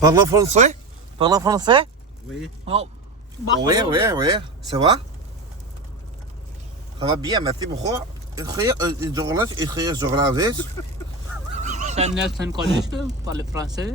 Parle français? Parle français? Oui. Oh. Oui, oui, oui. Ça va? Ça va bien, merci beaucoup. Journalist. Sen nereden konuştun? Parle français?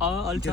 हाँ, अच्छा.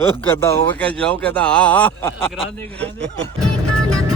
कहता हूँ मैं क्या चलाऊँ कहता हाँ Grande, grande.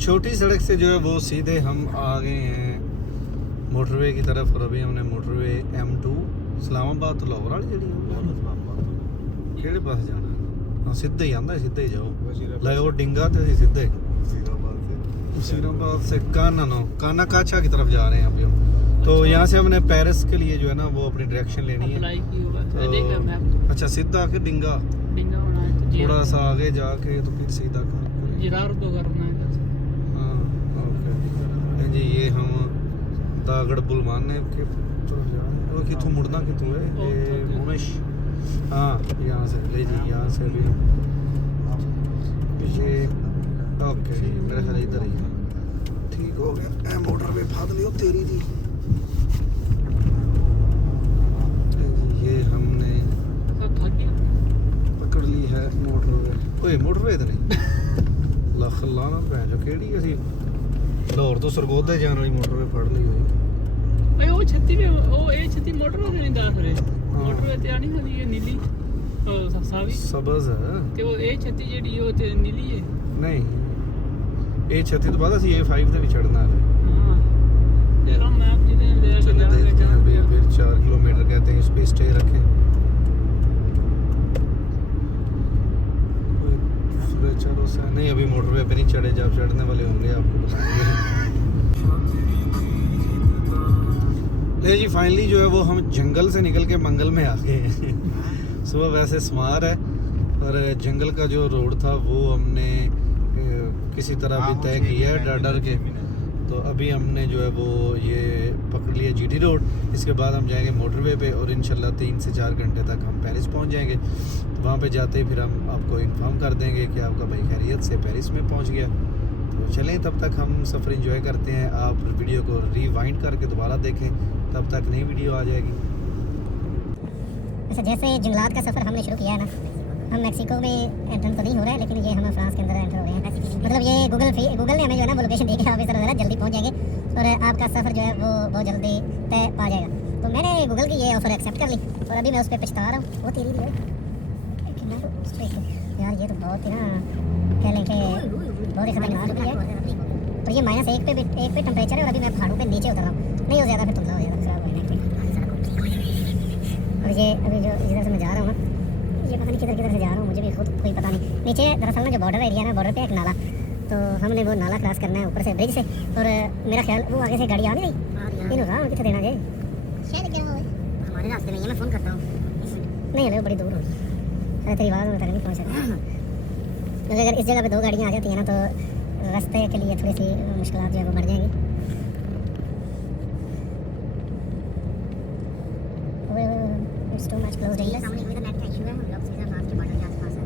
छोटी सड़क से जो है वो सीधे हम आ गए हैं मोटरवे की तरफ और अभी हमने मोटरवे M2 इस्लामाबाद तो लाहौर वाली जड़ी ਕਿਹੜੇ ਪਾਸੇ ਜਾਣਾ ਹਾਂ ਸਿੱਧੇ ਹੀ ਆਂਦਾ ਸਿੱਧੇ ਹੀ ਜਾओ ਲੈ वो डिंगा तो सीधे मुशीराबाद से काना काछा की तरफ जा रहे हैं अभी हम तो यहाँ से हमने पेरिस के लिए जो है ना वो अपनी डायरेक्शन लेनी है अप्लाई की हुआ है. तो- देखा मैप. अच्छा सीधा आके डिंगा डिंगा होना है तो थोड़ा सा आगे जाके तो फिर सीधा कर जिरार तो करना है. हाँ ओके जी ये हम दागड़ बुलवाने के तरफ जा रहे हैं वो कितों मुड़ना कितों है ये मुनिश हाँ यहाँ से ले जी यहाँ से भी हम ये ओके मेरे ख्याल इधर ही है ठीक हो गया ए मोटर पे फाद लियो तेरी दी ये हमने सब थक गया. पकड़ ली है मोटरवे ओए मोटरवे तो नहीं लख लाना भैन जो केड़ी ਅਸੀਂ ਲਾਹੌਰ ਤੋਂ ਸਰਗੋਧੇ ਜਾਣ ਵਾਲੀ ਮੋਟਰਵੇ ਫੜ ਲਈ ਹੋਈ ਓਏ ਉਹ 36 ਵੇ ਉਹ ਇਹ 36 ਮੋਟਰ ਤੇ ਨਹੀਂ ਦੱਸ ਰਹੇ. ਮੋਟਰ ਤੇ ਆਣੀ ਹੁੰਦੀ ਹੈ ਨੀਲੀ ਉਹ ਸਾਵੀ ਸਬਜ਼ ਹੈ ਤੇ ਉਹ ਇਹ 36 ਜਿਹੜੀ ਉਹ ਤੇ ਨੀਲੀ ਹੈ. ਨਹੀਂ ਇਹ 36 ਤੋਂ ਬਾਅਦ ਅਸੀਂ A5 ਤੇ ਵੀ ਚੜਨਾ है हाँ तेरा मैप जितने ले चलो देखते हैं अभी फिर 4 किलोमीटर कहते हैं इस पे स्टे रखें चलो सर नहीं अभी मोटरवे पे नहीं चढ़े जब चढ़ने वाले होंगे आपको बताएंगे ले जी फाइनली जो है वो हम जंगल से निकल के मंगल में आ गए हैं सुबह वैसे स्मार है और जंगल का जो रोड था वो हमने किसी तरह भी तय किया है डर के तो अभी हमने जो है वो ये पकड़ लिया GT रोड इसके बाद हम जाएंगे मोटरवे पे और इंशाल्लाह 3 से 4 घंटे तक हम पेरिस पहुंच जाएंगे वहाँ पे जाते ही फिर हम आपको इन्फॉर्म कर देंगे कि आपका भाई खैरियत से पेरिस में पहुंच गया तो चलें तब तक हम सफ़र एंजॉय करते हैं आप वीडियो को रिवाइंड करके दोबारा देखें तब तक नई वीडियो आ जाएगी अच्छा जैसे जंगलात का सफ़र हमने शुरू किया है ना हम मैक्सिको में एंटर तो नहीं हो रहा है लेकिन ये हम फ्रांस के अंदर एंटर हो रहे हैं मतलब ये गूगल ने हमें जो है ना वो लोकेशन देके आप इस तरह जल्दी पहुंच जाएंगे और आपका सफ़र जो है वो बहुत जल्दी तय पा जाएगा तो मैंने गूगल की ये ऑफ़र एक्सेप्ट कर ली और अभी मैं उस पर पछता रहा हूँ वो तेरी भी यार ये तो बहुत ही ना कह लें कि बहुत ही खतरनाक भी है और ये -1 पे टेम्परेचर है और अभी मैं पहाड़ों पे नीचे उतर रहा हूँ नहीं हो ज़्यादा फिर धुंधला हो जाएगा खराब हो जाएगा और ये अभी जो इधर से मैं जा रहा हूँ ना ये पता नहीं किधर से जा रहा हूँ मुझे भी खुद कोई पता नहीं नीचे दरअसल ना जो बॉर्डर एरिया है ना बॉर्डर पे एक नाला तो हमने वो नाला क्रॉस करना है ऊपर से ब्रिज से और मेरा ख्याल वो आगे से गाड़ी आ नहीं रही इन राह कितने देना जे शायद क्या हो हमारे रास्ते में ये मैं फ़ोन करता हूँ नहीं अरे बड़ी दूर होगी शायद तेरी आवाज़ में तक नहीं पहुँच सकती क्योंकि अगर इस जगह पे 2 गाड़ियाँ आ जाती हैं ना तो रास्ते के लिए थोड़ी सी मुश्किलात जो है वो बढ़ जाएंगी it's too much close danger सामने कोई तो नेट का इशू है हम लोग सीधा फ्रांस के बॉर्डर के आसपास है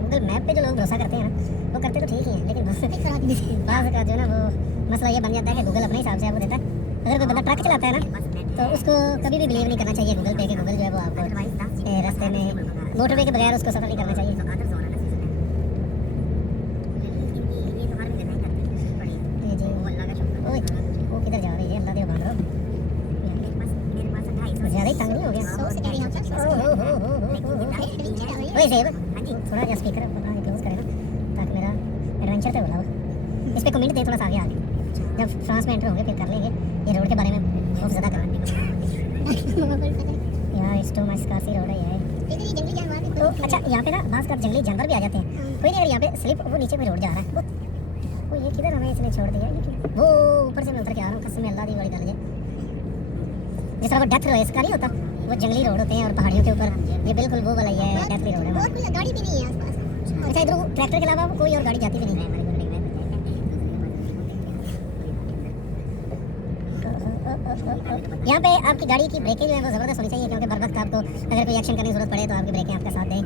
गूगल मैप पे जो लोग भरोसा करते हैं ना वो करते तो ठीक ही है लेकिन बाज़ का जो है ना वो मसला ये बन जाता है कि गूगल अपने हिसाब से आपको देता है अगर कोई बंदा ट्रक चलाता है ना तो उसको कभी भी बिलीव नहीं करना चाहिए गूगल पे कि गूगल जो है वो आपको रास्ते में मोटरवे के बगैर उसको सफ़र नहीं करना चाहिए वो किधर जा रही है अल्लाह दे बांध रहा ज़्यादा ही तंग नहीं हो गया वही सेब थोड़ा जा स्पीकर क्लोज करें ना ताकि मेरा एडवेंचर पे बोला हो इस पे कमेंट दे थोड़ा सा आगे आगे जब फ्रांस में एंटर होंगे फिर कर लेंगे ये रोड के बारे में बहुत ज़्यादा करना यार इस टू मच काफ़ी रोड है यार तो अच्छा यहाँ पे ना बाज़ का जंगली जानवर भी आ जाते हैं कोई नहीं अगर यहाँ पे स्लिप वो नीचे कोई रोड जा रहा है वो ये किधर हमें इसने छोड़ दिया वो ऊपर से मैं उतर के आ रहा हूँ कसम अल्लाह दी बड़ी गल है जिस तरह वो डेथ रेस का नहीं होता वो जंगली रोड होते हैं और पहाड़ियों के ऊपर ये बिल्कुल वो वाला ही है डेथ रोड है और कोई गाड़ी भी नहीं है आसपास अच्छा इधर ट्रैक्टर के अलावा कोई और गाड़ी जाती भी नहीं है यहाँ पे आपकी गाड़ी की ब्रेकें जो है वो ज़बरदस्त होनी चाहिए क्योंकि बर वक्त आपको अगर कोई एक्शन करने की ज़रूरत पड़े तो आपकी ब्रेकें आपका साथ दें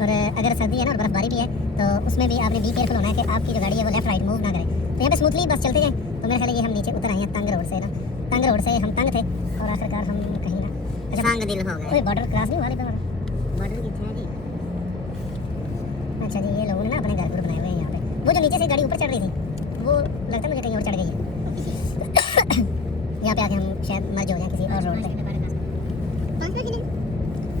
और अगर सर्दी है ना और बर्फबारी भी है तो उसमें भी आपने बी केयरफुल होना है कि आपकी जो गाड़ी है वो लेफ्ट राइट मूव ना करे तो यहाँ पे स्मूथली बस चलते जाएँ तो मेरे ख्याल ये हम नीचे उतर आए हैं तंग रोड से ना तंग रोड से हम तंग थे और आखिरकार हम कहीं ना अच्छा तंग दिल हो गए बॉर्डर क्रॉस नहीं हुआ रही बॉर्डर कितने जी अच्छा जी ये लोगों ने ना अपने घर पर बनाए हुए हैं यहाँ पे वो जो नीचे से गाड़ी ऊपर चढ़ रही थी वो लगता है मुझे कहीं और चढ़ गई है यहाँ पे आके हम शायद मर्ज हो जाए किसी और रोड पे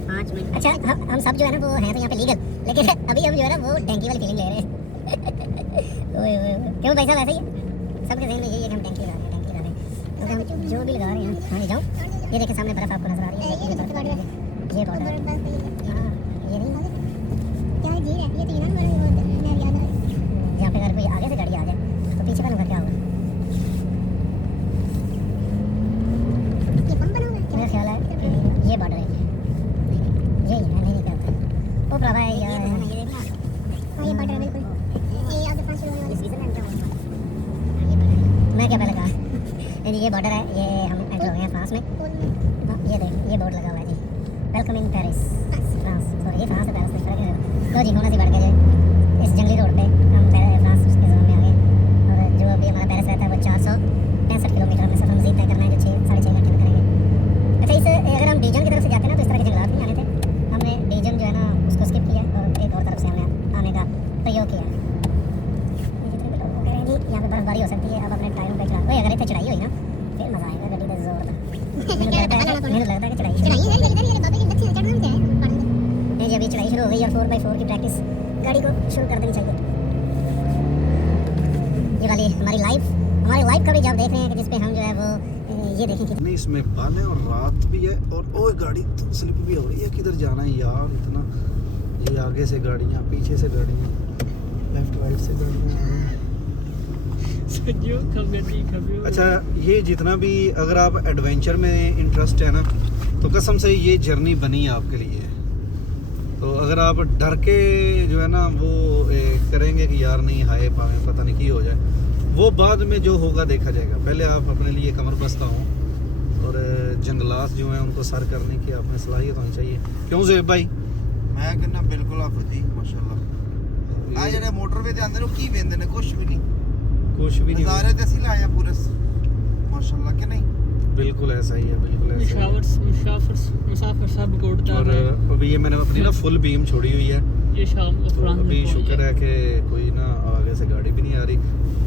5 मिनट अच्छा हम सब जो है ना वो हैं तो यहाँ पे लीगल लेकिन अभी हम जो है ना वो टैंकी वाली फीलिंग ले रहे हैं क्यों भाई साहब ऐसा ही है सबके जहन में यही है कि हम टैंकी लगा रहे हैं क्योंकि हम जो भी लगा रहे हैं हाँ जाऊँ ये देखें सामने बर्फ आपको नजर आ रही है ये बॉर्डर हाँ ये नहीं यहाँ पे अगर कोई आगे से गाड़ी आ जाए तो पीछे का नंबर क्या होगा मेरा ख्याल है ये बॉर्डर है यही है नहीं करता वो प्रभा है यार ये बॉर्डर है बिल्कुल मैं क्या पहले कहा ये बॉर्डर है ये हम एंटर हो गए हैं फ्रांस में ये देख ये बोर्ड लगा हुआ है जी welcome in Paris France sorry ये फ्रांस है पेरिस दिख रहा है तो जी होना सी बढ़ गया इस जंगली रोड पे हम फ्रांस के जोन में आ गए और जो अभी हमारा पेरिस रहता है वो 465 किलोमीटर में सफ़र मज़ीद तय करना है जो 6-6.5 घंटे में करेंगे अच्छा इस अगर हम डीजन की तरफ से जाते हैं ना तो इस तरह के जंगलात नहीं आने थे हमने डीजन जो है ना उसको स्किप किया और एक और तरफ से हमने आने का प्रयोग किया जितने भी लोग करेंगे यहाँ पे बर्फबारी हो सकती है अब अपने टायरों पर चढ़ा अगर इतने चढ़ाई हुई ना फिर मज़ा आएगा गड्डी का जोर था मुझे लगता है कि चढ़ाई नहीं जब चढ़ाई शुरू हो गई और 4x4 की प्रैक्टिस गाड़ी को शुरू कर देनी चाहिए ये वाली हमारी लाइफ कवरेज आप देख रहे हैं कि जिसपे हम जो है वो ये देखें कि नहीं इसमें पाले और रात भी है और ओए गाड़ी तो स्लिप भी हो रही है किधर जाना है यार इतना ये आगे से गाड़ियाँ पीछे से गाड़ियाँ लेफ्ट राइट से गाड़ियाँ अच्छा ये जितना भी अगर आप एडवेंचर में इंटरेस्ट है ना तो कसम से ये जर्नी बनी है आपके लिए तो अगर आप डर के जो है ना वो करेंगे कि यार नहीं हाय पावे पता नहीं की हो जाए वो बाद में जो होगा देखा जाएगा पहले आप अपने लिए कमर बस्ता हो और जंगलात जो हैं उनको सर करने की आप में सलाहियत होनी चाहिए क्यों ज़ेब भाई मैं कहना बिल्कुल आप जी माशाल्लाह आ ਜਿਹੜੇ ਮੋਟਰਵੇ ਦੇ ਆਂਦੇ ਨੇ ਕੀ ਵੇਂਦੇ ਨੇ ਕੁਝ ਵੀ ਨਹੀਂ नज़ारे तो ਅਸੀਂ ਲਾਏ ਆ ਪੂਰੇ माशाल्लाह कि नहीं बिल्कुल ऐसा ही है बिल्कुल ऐसा ही है। मुसाफिर सब को उड़ता और है अभी ये मैंने अपनी ना फुल बीम छोड़ी हुई है ये शाम को तो फ्रांस अभी में शुक्र है कि कोई ना आगे से गाड़ी भी नहीं आ रही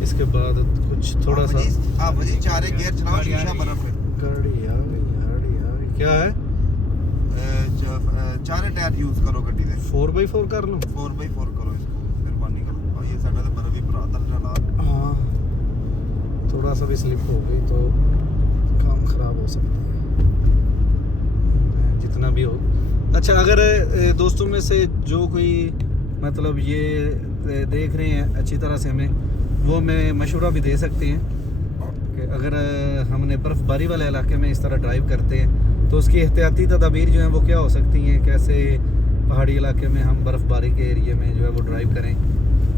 इसके बाद कुछ थोड़ा सा आप जी चारे गियर चलाओ शीशा बर्फ है गाड़ी आ गई क्या है चारे टायर यूज करो गड्डी दे 4x4 कर लो 4x4 करो इसको मेहरबानी करो और ये साडा तो बर्फ भी भरा तल ला हाँ थोड़ा सा भी स्लिप हो गई तो काम खराब हो सकता है जितना भी हो। अच्छा अगर दोस्तों में से जो कोई मतलब ये देख रहे हैं अच्छी तरह से हमें, वो हमें मशवरा भी दे सकते हैं कि अगर हमने बर्फ़बारी वाले इलाके में इस तरह ड्राइव करते हैं तो उसकी एहतियाती तदाबीर जो हैं वो क्या हो सकती हैं, कैसे पहाड़ी इलाके में हम बर्फ़बारी के एरिए में जो है वो ड्राइव करें।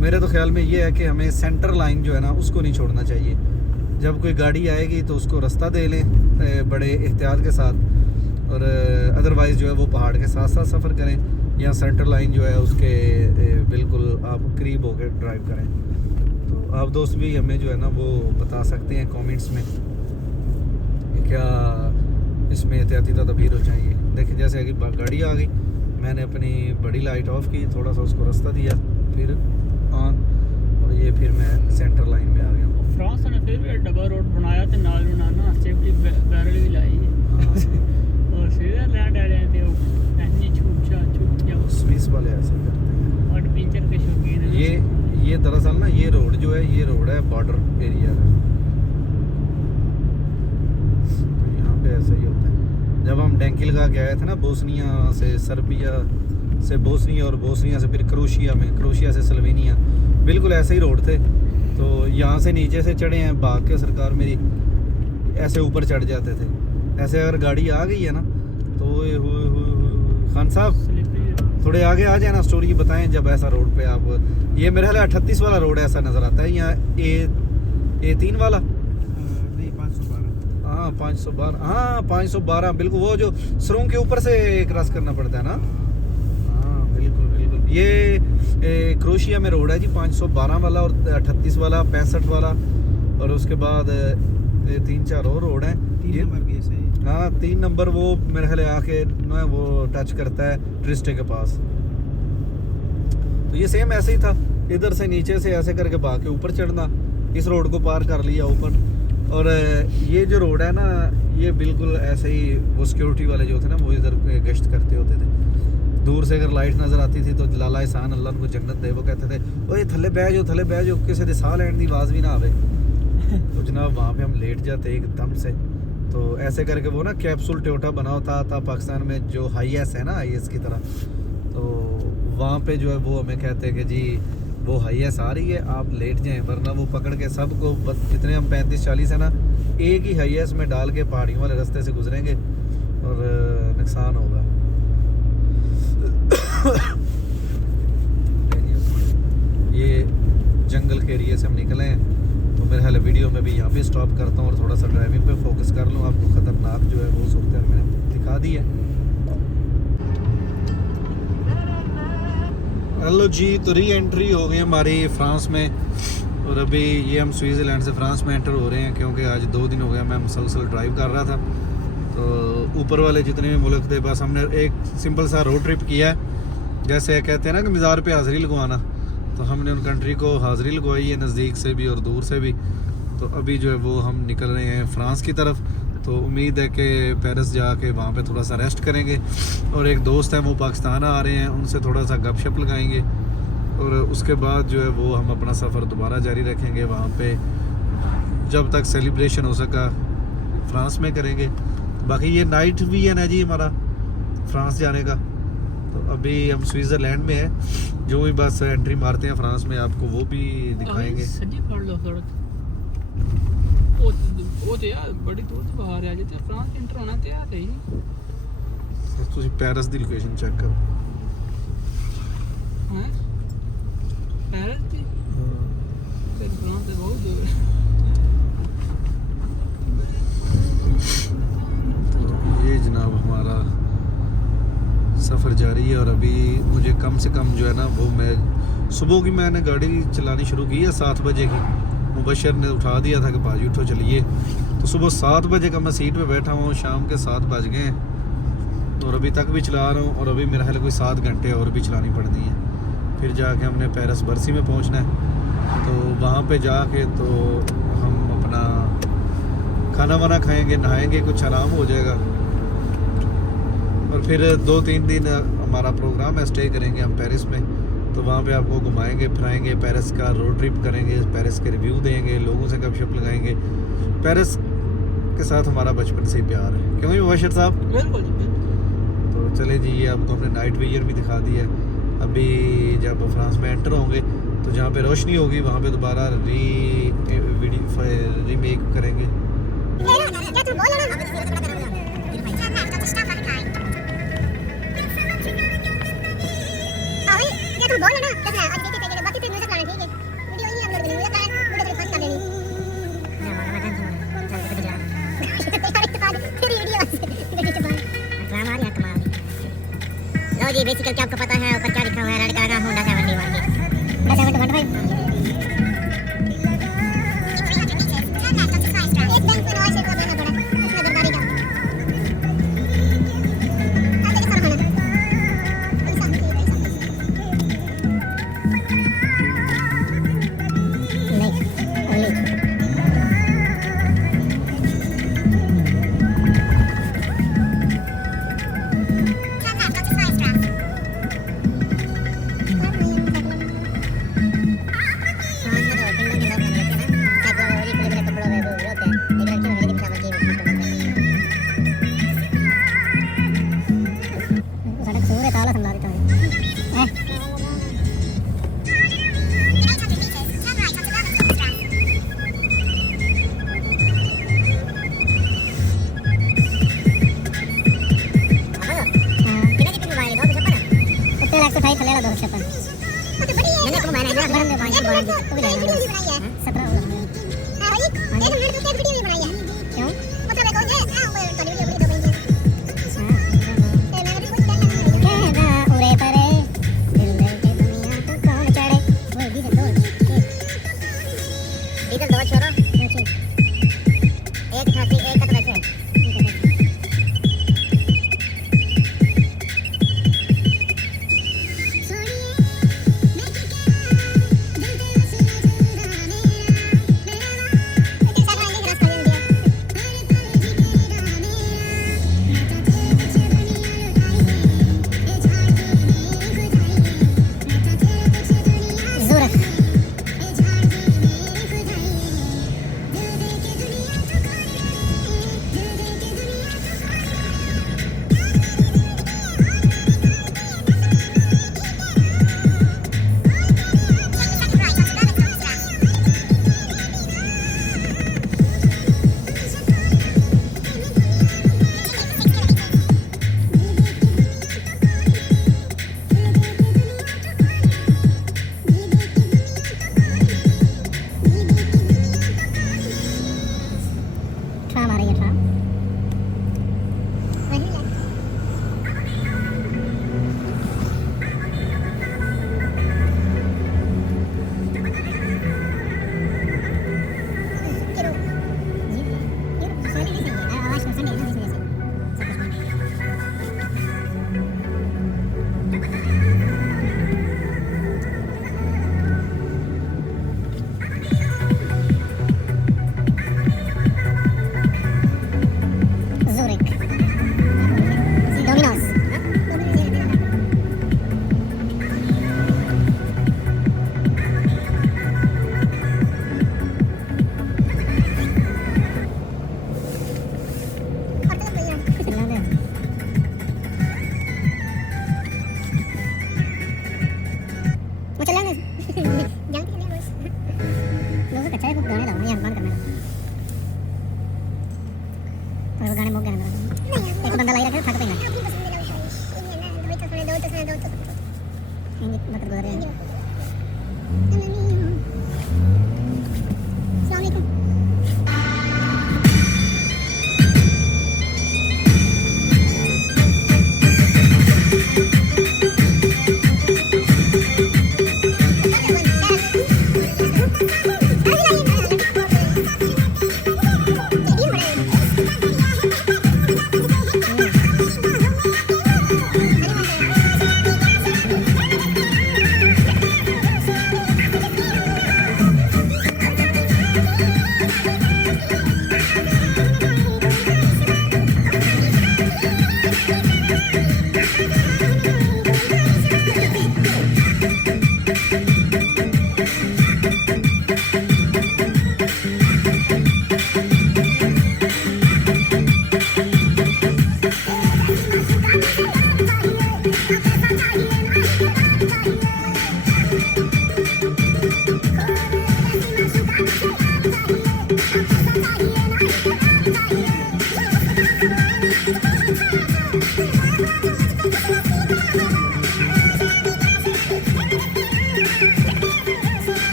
मेरे तो ख्याल में ये है कि हमें सेंटर लाइन जो है ना उसको नहीं छोड़ना चाहिए। जब कोई गाड़ी आएगी तो उसको रास्ता दे लें बड़े एहतियात के साथ, और अदरवाइज़ जो है वो पहाड़ के साथ साथ सफ़र करें, या सेंटर लाइन जो है उसके बिल्कुल आप करीब होकर ड्राइव करें। तो आप दोस्त भी हमें जो है ना वो बता सकते हैं कमेंट्स में कि क्या इसमें एहतियाती तदबीर हो चाहिए। देखिए जैसे अभी गाड़ी आ गई, मैंने अपनी बड़ी लाइट ऑफ की, थोड़ा सा उसको रास्ता दिया, फिर ऑन, और ये फिर मैं सेंटर लाइन में आ गया हूँ। फ्रांस ने फिर भी डबल रोड बनाया ते नाल ना सेफ्टी बैरल भी लाई है। और स्विट्जरलैंड वाले थे वो ऐसी छूट स्विस वाले ऐसे करते हैं और एडवेंचर के शौकीन हैं। ये दरअसल ना ये रोड जो है, ये रोड है बॉर्डर एरिया का, तो यहाँ पे ऐसा ही होता है। जब हम डेंकिलगा के आए थे ना बोस्निया से, सर्बिया से बोस्निया, और बोस्निया से फिर क्रोशिया में, क्रोशिया से स्लोवेनिया, बिल्कुल ऐसे ही रोड थे। तो यहाँ से नीचे से चढ़े हैं, भाग के सरकार मेरी ऐसे ऊपर चढ़ जाते थे। ऐसे अगर गाड़ी आ गई है ना तो खान साहब थोड़े आगे आ जाए ना, स्टोरी बताएं जब ऐसा रोड पे आप, ये मेरे ख्याल 38 वाला रोड ऐसा नज़र आता है, यहाँ A3 वाला नहीं 512। हाँ 512, हाँ 512 बिल्कुल, वो जो सुरंग के ऊपर से क्रॉस करना पड़ता है ना। हाँ बिल्कुल बिल्कुल, ये क्रोशिया में रोड है जी 512 वाला, और 38 वाला, 65 वाला, और उसके बाद 3-4 और रोड हैं। 3 नंबर भी ऐसे ही। हाँ 3 नंबर वो मेरे ख्याल आके ना वो टच करता है ट्रिस्टे के पास। तो ये सेम ऐसे ही था, इधर से नीचे से ऐसे करके भाग के ऊपर चढ़ना, इस रोड को पार कर लिया ऊपर। और ये जो रोड है ना, ये बिल्कुल ऐसे ही वो सिक्योरिटी वाले जो थे ना वो इधर गश्त करते होते थे। दूर से अगर लाइट नज़र आती थी तो लाला एहसान अल्लाह को जन्नत दे, वो कहते थे ओए थले बह जाओ किसी दे साह लैन की आवाज़ भी ना आवे। तो जनाब वहाँ पे हम लेट जाते एकदम से। तो ऐसे करके वो ना कैप्सूल टोयोटा बना होता था पाकिस्तान में, जो हाईएस है ना, हाईएस की तरह। तो वहाँ पे जो है वो हमें कहते हैं कि जी वो हाईएस आ रही है, आप लेट जाएं, वरना वो पकड़ के सबको, बस जितने हम 35-40 है ना, एक ही हाईएस में डाल के पहाड़ियों वाले रास्ते से गुजरेंगे और नुकसान होगा। ये जंगल के एरिया से हम निकले हैं, तो मेरे ख्याल वीडियो में भी यहाँ पे स्टॉप करता हूँ और थोड़ा सा ड्राइविंग पे फोकस कर लूँ। आपको ख़तरनाक जो है वो सूरत मैंने दिखा दी है। हेलो जी, तो री एंट्री हो गई हमारी फ्रांस में, और अभी ये हम स्विट्ज़रलैंड से फ्रांस में एंटर हो रहे हैं, क्योंकि आज 2 दिन हो गया मैं मुसलसल ड्राइव कर रहा था। तो ऊपर वाले जितने भी मुल्क थे, बस हमने एक सिंपल सा रोड ट्रिप किया है। जैसे कहते हैं ना कि मज़ार पे हाज़िरी लगवाना, तो हमने उन कंट्री को हाज़िरी लगवाई है, नज़दीक से भी और दूर से भी। तो अभी जो है वो हम निकल रहे हैं फ्रांस की तरफ। तो उम्मीद है कि पेरिस जाके वहाँ पे थोड़ा सा रेस्ट करेंगे, और एक दोस्त है वो पाकिस्तान आ रहे हैं, उनसे थोड़ा सा गपशप लगाएंगे, और उसके बाद जो है वो हम अपना सफ़र दोबारा जारी रखेंगे। वहाँ पे जब तक सेलिब्रेशन हो सका फ्रांस में करेंगे। बाकी ये नाइट भी है ना जी हमारा फ्रांस जाने का। तो अभी हम स्विट्ज़रलैंड में है, जो भी बस एंट्री मारते हैं फ्रांस में आपको वो भी दिखाएंगे। सजी पढ़ लो सड़क वो तो यार बड़ी दूर से बाहर आ जाते, फ्रांस एंटर होना तो यार है ਤੁਸੀਂ ਪੈਰਿਸ ਦੀ ਲੋਕੇਸ਼ਨ ਚੈੱਕ ਕਰੋ। हैं पेरिस थी फ्रांस से बहुत दूर है। तो ये जनाब हमारा सफ़र जारी है, और अभी मुझे कम से कम जो है ना वो मैं सुबह की मैंने गाड़ी चलानी शुरू की है 7 बजे की। मुबशर ने उठा दिया था कि भाजी उठो चलिए, तो सुबह 7 बजे का मैं सीट पे बैठा हुआ हूँ, शाम के 7 बज गए हैं, और अभी तक भी चला रहा हूँ। और अभी मेरा ख्याल कोई 7 घंटे और भी चलानी पड़नी है, फिर जाके हमने पेरिस बरसी में पहुँचना है। तो वहाँ पे जाके तो हम अपना खाना वाना खाएंगे, नहाएंगे, कुछ आराम हो जाएगा, और फिर 2-3 दिन हमारा प्रोग्राम है, स्टे करेंगे हम पेरिस में। तो वहाँ पे आपको घुमाएंगे फिराएंगे, पेरिस का रोड ट्रिप करेंगे, पेरिस के रिव्यू देंगे, लोगों से गपशप लगाएंगे। पेरिस के साथ हमारा बचपन से ही प्यार है, क्यों मुबशर साहब? बिल्कुल। तो चले जी, ये आपको हमने नाइट विजन भी दिखा दी है। अभी जब फ्रांस में एंटर होंगे तो जहाँ पे रोशनी होगी वहाँ पे दोबारा रीमेक करेंगे। लो जी, बेसिकली क्या आपको पता है ऊपर क्या लिखा हुआ है? रेड कलर का होंडा 721 होंडा 715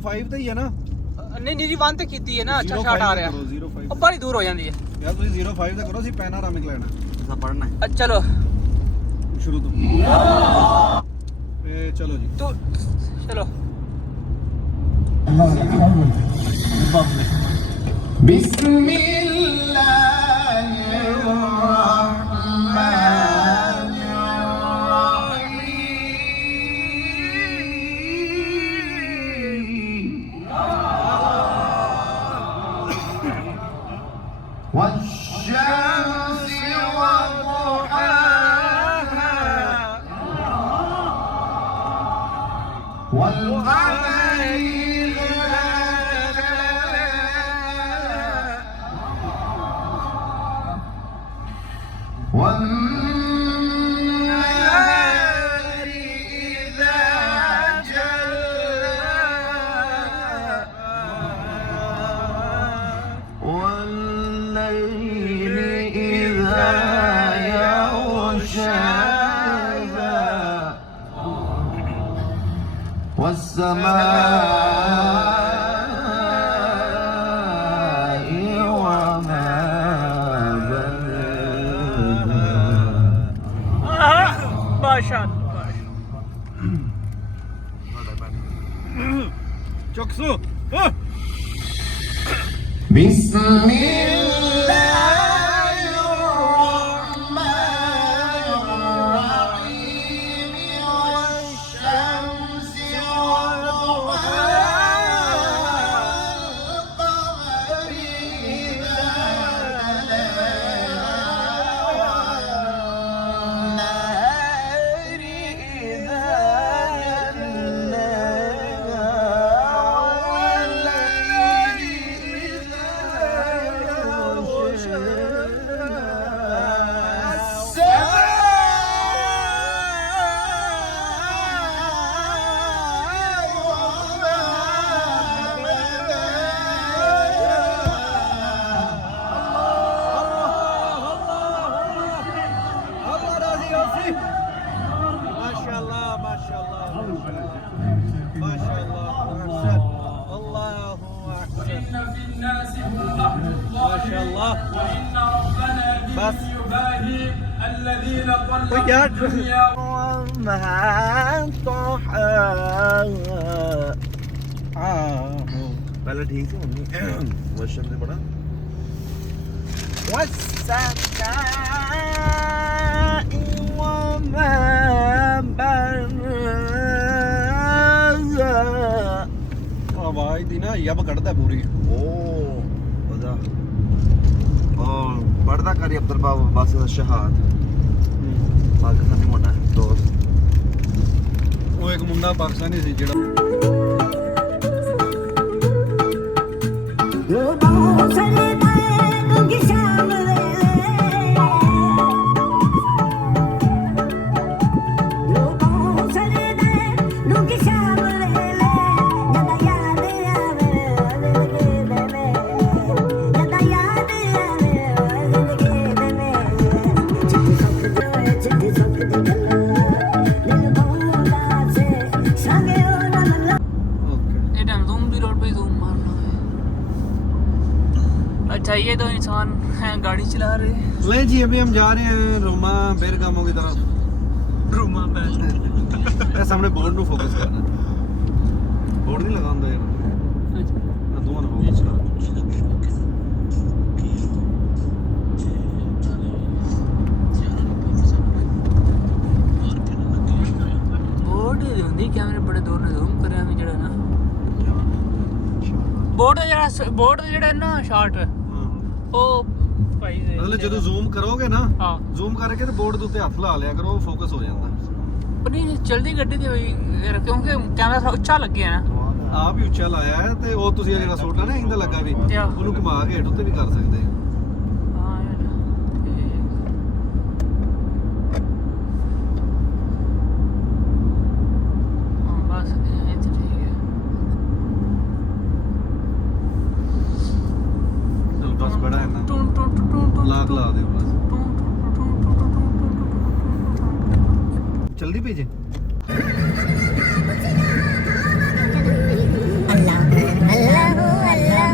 05 ਤੇ ਹੀ ਹੈ ਨਾ ਨਹੀਂ ਨੀਰੀ 1 ਤੇ ਕੀਤੀ ਹੈ ਨਾ ਅੱਛਾ 05 ਸ਼ਾਟ ਆ ਰਿਹਾ ਕਰੋ, 05 ਉਹ ਬੜੀ ਦੂਰ ਹੋ ਜਾਂਦੀ ਹੈ ਯਾਰ ਤੁਸੀਂ 05 ਤੇ ਕਰੋ ਅਸੀਂ ਪੈਨਾਰਾਮਿਕ ਲੈਣਾ ਅਸਾਂ ਪੜਨਾ ਹੈ ਚਲੋ ਸ਼ੁਰੂ ਤੋਂ ਇਹ ਚਲੋ ਜੀ ਤੂੰ ਚਲੋ ਮਾਸ਼ਾਅੱਲਾ ਚੁਕਸੋ पहले ठीक से वर्षन से बड़ा ਆਵਾਜ਼ ਦੀ ਨਾ ਯਬ ਕੱਢਦਾ ਪੂਰੀ ओ बजा और पढ़ता करी अब्दुल बाबू बस शहाद पाकिस्तानी मुंडा दोस्त ਉਹ ਇੱਕ ਮੁੰਡਾ ਪਾਕਿਸਤਾਨੀ ਸੀ ਜਿਹੜਾ अच्छा ये तो इंसान है गाड़ी चला रहे ले जी अभी हम जा रहे हैं रोमा बेरगामो की तरफ रूमा बैठ ਇਹ ਸਾਹਮਣੇ ਬੋਰਡ ਨੂੰ ਫੋਕਸ ਕਰਨਾ ਬੋਰਡ ਨਹੀਂ ਲਗਾਉਂਦਾ ਯਾਰ ਨਾ ਦੋਵਾਂ ਨੂੰ ਫੋਕਸ ਕਰ बोर्ड ਹੁੰਦੀ ਕੈਮਰੇ ਬੜੇ ਦੂਰ ਨੇ ਜ਼ੂਮ ਕਰਿਆ ਵੀ ਜਿਹੜਾ ਨਾ ਬੋਰਡ ਜਿਹੜਾ ਨਾ ਸ਼ਾਰਟ ਉਹ ਭਾਈ ਮਤਲਬ ਜਦੋਂ ਜ਼ੂਮ ਕਰੋਗੇ ਨਾ ਹਾਂ ਜ਼ੂਮ ਕਰਕੇ ਤੇ ਬੋਰਡ ਦੇ ਉੱਤੇ ਹੱਥ ਲਾ ਲਿਆ ਕਰੋ ਫੋਕਸ ਹੋ ਜਾਂਦਾ ਪਰ ਨਹੀਂ ਚਲਦੀ ਗੱਡੀ ਤੇ ਹੋਈ ਕਿਉਂਕਿ ਕੈਮਰਾ ਥੋੜਾ ਉੱਚਾ ਲੱਗਿਆ ਨਾ ਆਪ ਹੀ ਉੱਚਾ ਲਾਇਆ ਹੈ ਤੇ ਉਹ ਤੁਸੀਂ ਜਿਹੜਾ ਛੋਟਾ ਨਾ ਇਹਦਾ ਲੱਗਾ ਵੀ ਉਹਨੂੰ ਘੁਮਾ ਕੇ ਹੇਠ ਉੱਤੇ ਵੀ ਕਰ ਸਕਦੇ ਹਾਂ ਯਾਰ ਬਸ ਇਹ ਤੇ ਠੀਕ ਹੈ ਚਲ ਬਸ ਬੜਾ ਹੈ ਨਾ to to to to lock ਲਾ ਦਿਓ ਬਸ जल्दी भेजे अल्लाह अल्लाह अल्लाह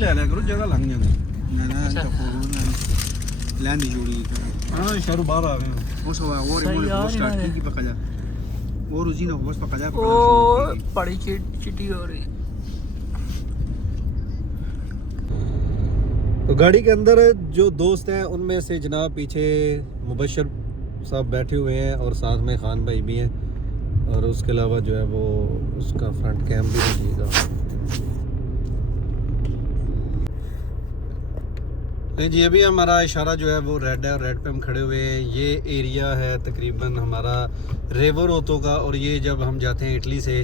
ਲੈ ਲਿਆ ਕਰੋ ਜਗ੍ਹਾ ਲੰਘ ਜਾਂਦੀ ਲੈਂਦੀ ਜੂੜੀ ਹਾਂ ਸ਼ਹਿਰੋਂ ਬਾਹਰ ਆ ਗਏ ਉਸ ਵਾ ਉਹ सही ਰਿਮੋਟ यार ਸਟਾਰਟ इन्होंने। की पका जा वो रुचि ना बस पका जा ओ बड़ी चिटी हो रही। तो गाड़ी के अंदर जो दोस्त हैं उनमें से जनाब पीछे मुबशर साहब बैठे हुए हैं और साथ में खान भाई भी हैं और उसके अलावा जो है वो उसका फ्रंट कैम भी दीजिएगा। नहीं जी अभी हमारा इशारा जो है वो रेड है और रेड पे हम खड़े हुए हैं। ये एरिया है तकरीबन हमारा रेवो रोतो का और ये जब हम जाते हैं इटली से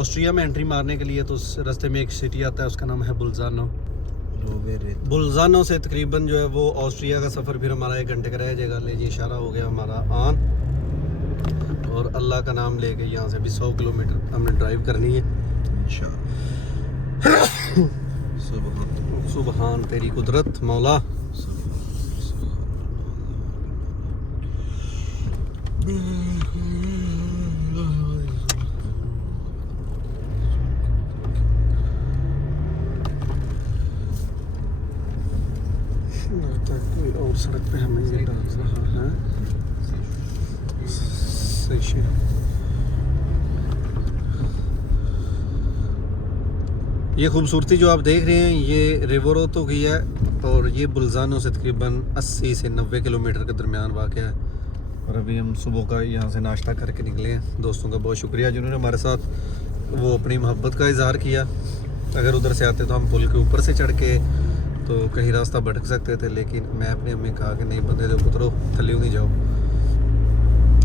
ऑस्ट्रिया में एंट्री मारने के लिए तो उस रास्ते में एक सिटी आता है उसका नाम है बुल्जानो। बुल्जानो से तकरीबन जो है वो ऑस्ट्रिया का सफ़र फिर हमारा 1 घंटे का रह जाएगा। ले जी इशारा हो गया हमारा ऑन और अल्लाह का नाम लेके यहाँ से भी 100 किलोमीटर हमने ड्राइव करनी है इंशाअल्लाह। सुबहान तेरी कुदरत मौला। लगता है कोई और सड़क पे हमें ये डाल रहा है। सही ये खूबसूरती जो आप देख रहे हैं ये रेवोरोतो की है और ये बुल्जानो से तकरीबन 80 से 90 किलोमीटर के दरमियान वाक़ है। और अभी हम सुबह का यहाँ से नाश्ता करके निकले हैं। दोस्तों का बहुत शुक्रिया जिन्होंने हमारे साथ वो अपनी मोहब्बत का इजहार किया। अगर उधर से आते तो हम पुल के ऊपर से चढ़ के तो कहीं रास्ता भटक सकते थे, लेकिन मैं अपने अम्मी कहा कि नहीं बंदे दो उतरो थले नहीं जाओ।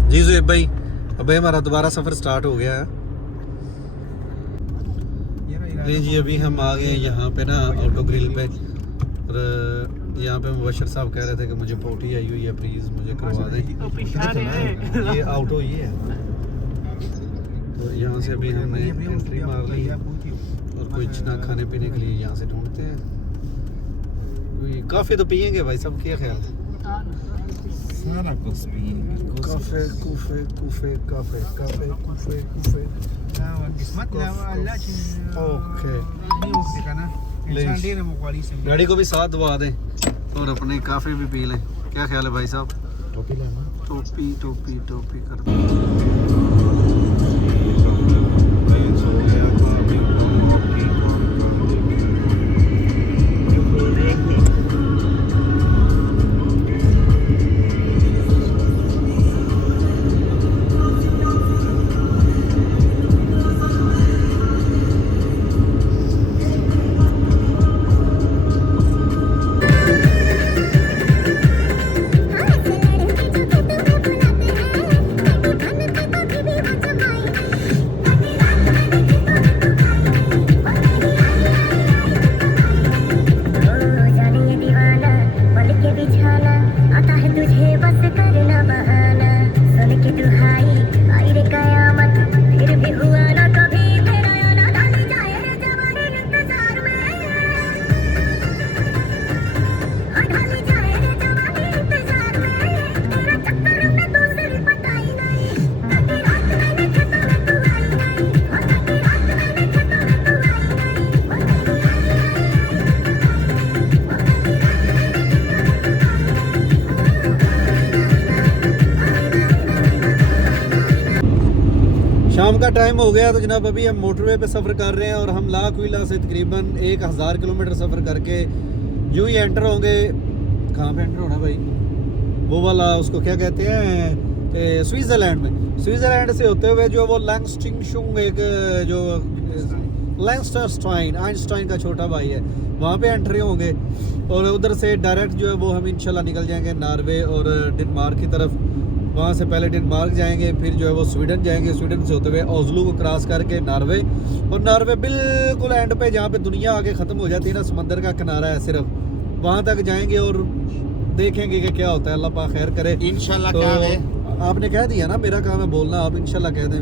जी ज़ुएब भाई अभी हमारा दोबारा सफ़र स्टार्ट हो गया है। नहीं जी अभी हम आ गए यहाँ पे ना ऑटो ग्रिल पे और यहाँ पे मुबशर साहब कह रहे थे कि मुझे पोटी आई हुई है प्लीज़ मुझे करवा दें। ये ऑटो ये है तो यहाँ से अभी हमने एंट्री मार ली और कुछ ना खाने पीने के लिए यहाँ से ढूंढते हैं। काफ़ी तो पियेंगे भाई सब, क्या ख्याल है? सारा कुछ पिएंगे काफे कूफे कूफे काफे काफे कूफे कूफे किस्मत ना अल्लाह की ओके नहीं हो सका ना इंसान ढेर मुकवाली से गाड़ी को भी साथ दबा दें और अपने काफे भी पी लें। क्या ख्याल है भाई साहब? टोपी लेना टोपी टोपी टोपी कर दो। का टाइम हो गया तो जनाब अभी हम मोटरवे पे सफ़र कर रहे हैं और हम लाखविला से तकरीबन 1000 किलोमीटर सफ़र करके यूं ही एंटर होंगे। कहाँ पे एंटर होना भाई? वो वाला उसको क्या कहते हैं, स्विट्ज़रलैंड में। स्विट्ज़रलैंड से होते हुए जो वो लैंगस्टिंगशुंग एक जो लैंगस्टरस्टाइन आइंस्टाइन का छोटा भाई है, वहाँ पे एंट्री होंगे और उधर से डायरेक्ट जो है वो हम इंशाल्लाह निकल जाएंगे नॉर्वे और डेनमार्क की तरफ। वहाँ से पहले डेनमार्क जाएंगे, फिर जो है वो स्वीडन जाएंगे, स्वीडन से होते हुए ओस्लो को क्रॉस करके नॉर्वे, और नॉर्वे बिल्कुल एंड पे जहाँ पे दुनिया आगे ख़त्म हो जाती है ना, समंदर का किनारा है सिर्फ, वहाँ तक जाएंगे और देखेंगे कि क्या होता है। अल्लाह पाक खैर करे इंशाल्लाह। तो क्या है? आपने कह दिया ना, मेरा काम है बोलना, आप इंशाल्लाह कह दें।